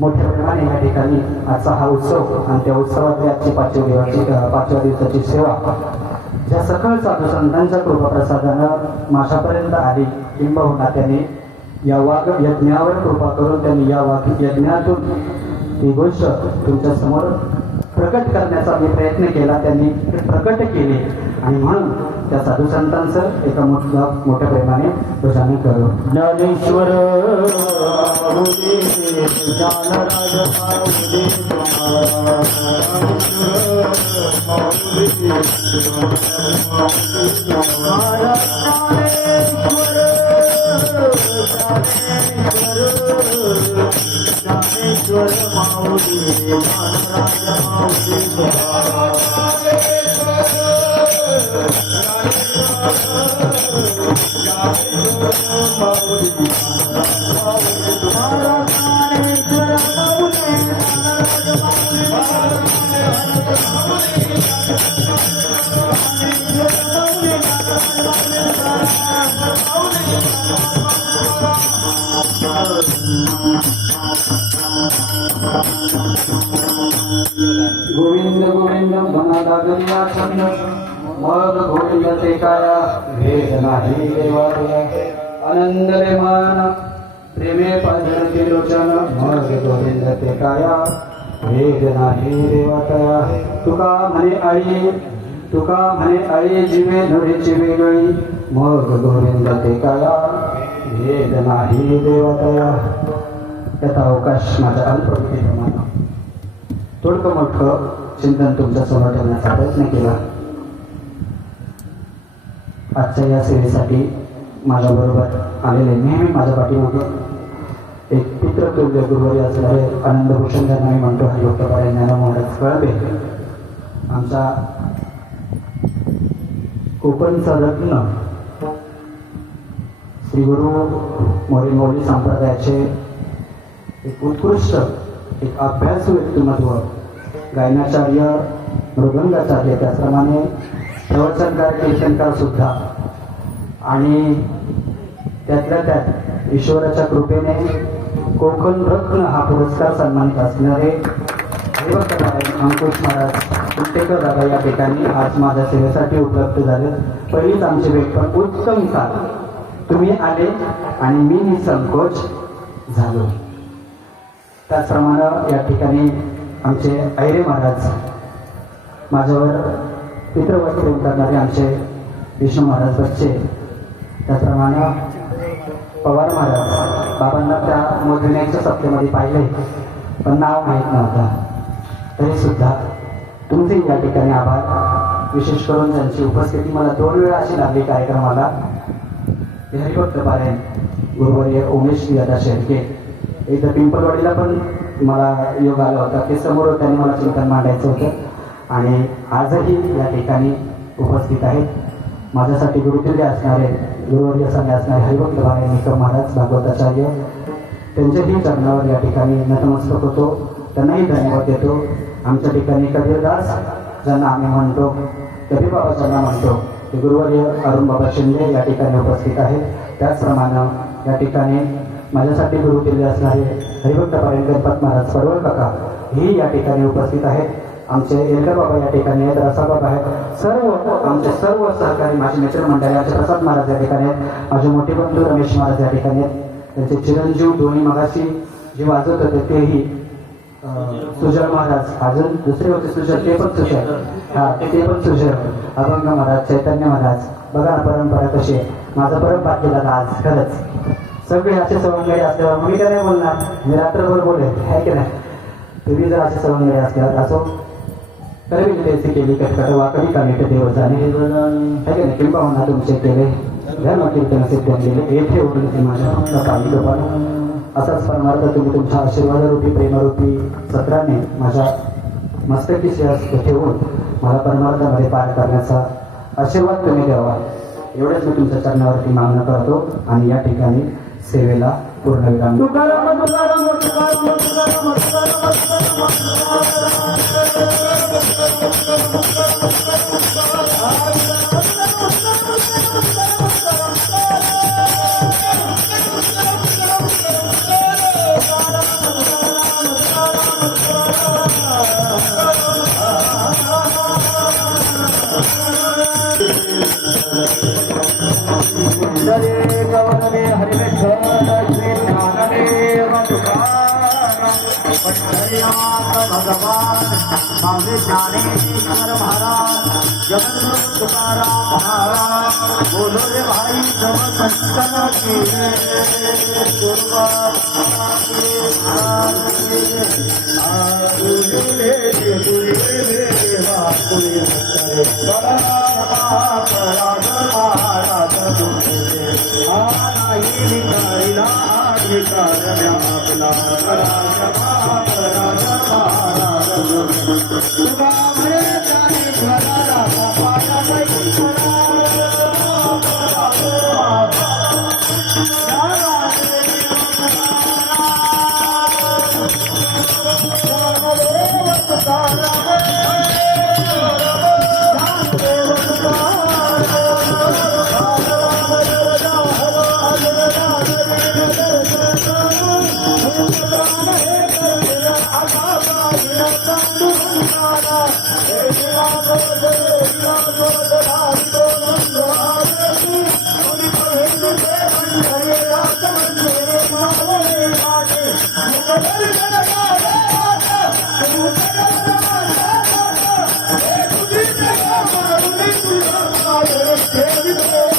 मोठ्या प्रमाणे या ठिकाणी आजचा हा उत्सव आणि त्या उत्सवातली आजची 5व्या दिवसाची सेवा ज्या सकळ साधू संतांच्या कृपाप्रसादानं माझ्यापर्यंत आली, किंबहुना त्यांनी या वाघ यज्ञावर कृपा करून त्यांनी या वाघ यज्ञातून ही गोष्ट तुमच्या समोर प्रकट करण्याचा मी प्रयत्न केला, त्यांनी ते प्रकट केले. आणि म्हणून त्या साधू संतांचं एका मोठ्या प्रेमाने पूजन करू. ज्ञानेश्वर माऊली, ज्ञानराज माऊली, ज्ञानेश्वर माऊली, ज्ञानराज गोविंद गोविंद मना लागल्या छंद, मग गोविंद ते काया भेद नाही देवालया. आनंद रे मन प्रेमे पाजळते लोचन, मग गोविंद ते काया भेद नाही देवातया. तुका म्हणे आई, तुका म्हणे आई जीवे नडीची वेगळी, मग गोविंद ते काया भेद नाही देवातया. त्याचा अवकाश माझ्या अल्पप्रमाणात थोडकं मोठं चिंतन तुमच्या समोर ठेवण्याचा प्रयत्न केला. आजच्या या सेवेसाठी माझ्याबरोबर आलेले, नेहमी माझ्या पाठीमागे एक पितृतुल्य गुरुवारी असणारे आनंदभूषण ज्यांना मी म्हणतो हरिभक्तपारायण ज्ञानोबा महाराज कळबे, आमचा कोकणचा रत्न, श्री गुरु मोरे मौली संप्रदायाचे एक उत्कृष्ट, एक अभ्यासू व्यक्तिमत्व, गायनाचार्य, मृदंगाचार्य, त्याचप्रमाणे प्रवचनकार, कीर्तनकार सुद्धा. आणि त्यातल्या त्यात ईश्वराच्या कृपेने कोकण रत्न हा पुरस्कार सन्मानित असणारे हरिभक्तपारायण अंकुश महाराज कुट्टेकर दादा या ठिकाणी आज माझ्या सेवेसाठी उपलब्ध झाले. पहिलीच आमची भेट, पण उत्तम साथ. तुम्ही आले आणि मी निसंकोच झालो. त्याचप्रमाणे या ठिकाणी आमचे ऐरे महाराज, माझ्यावर पितृवत प्रेम करणारे आमचे विष्णू महाराज बच्चे, त्याचप्रमाणे पवार महाराज, बाबांना त्या मोजविण्याच्या सप्तेमध्ये पाहिले पण नाव माहीत नव्हतं, तरीसुद्धा तुमचे या ठिकाणी आभार. विशेष करून त्यांची उपस्थिती मला 2 वेळा अशी लागली कार्यक्रमाला. हरिभक्तपारायण गुरुवर्य उमेश दादा शेळके, एकदा पिंपलवाडीला पण मला योग आला होता, ते समोर त्यांनी मला चिंतन मांडायचं होतं. आणि आजही या ठिकाणी उपस्थित आहेत. माझ्यासाठी गुरुकिल्ले असणारे, गुरुवर्य सांगे असणारे हरिभक्तपारायण निकम महाराज भागवताचार्य, त्यांच्याही चरणावर या ठिकाणी नतमस्तक होतो, त्यांनाही धन्यवाद देतो. आमच्या ठिकाणी कबीरदास ज्यांना आम्ही म्हणतो, कबीर बाबा ज्यांना म्हणतो, ते गुरुवर्य अरुण बाबा शिंदे या ठिकाणी उपस्थित आहेत. त्याचप्रमाणे या ठिकाणी माझ्यासाठी गुरु केले असणारे हरिभक्तपारायण गणपत महाराज परवळ काका ही या ठिकाणी उपस्थित आहेत. आमचे एलकर बाबा या ठिकाणी आहेत, रसा बाबा आहेत, सर्व आमचे सर्व सहकारी माझे मित्र मंडळी, आमचे प्रसाद महाराज या ठिकाणी आहेत, माझे मोठे बंधू रमेश महाराज या ठिकाणी आहेत, त्यांचे चिरंजीव दोन्ही मगाशी जे वाजवत होते तेही सुजय महाराज, अजून दुसरे होते सुजय, ते पण सुजय, हा ते पण सुजय, अभंग महाराज, चैतन्य महाराज, बघा ना परंपरा कशी आहे. माझं परम भाग्य दादा आज खरंच सगळे असे सवंगडी असल्यावर मी काय नाही बोलणार, मी रात्रभर बोलेल आहे की नाही. तुम्ही जर असे सवंगडी असल्यावर असो करवी त्याची केली कटकट वाकडी कामिट देव जाणे आहे की नाही. किंबहुना तुमचे केले धर्म कीर्तन सिद्ध केले येथे उठून ते माझ्या पाणी कृपानं असाच परमार्थ तुम्ही तुमच्या आशीर्वादरूपी प्रेमरूपी सत्राने माझ्या मस्तकी ठेवून मला परमार्थामध्ये पार करण्याचा आशीर्वाद तुम्ही द्यावा एवढेच मी तुमच्या चरणावरती मागणं करतो आणि या ठिकाणी सेवेला पूर्णविराम. भगवान माझे ज्ञानेश्वर महाराज जगद्गुरु तुकाराम महाराज बोलो रे भाई सब संतन की Thank you.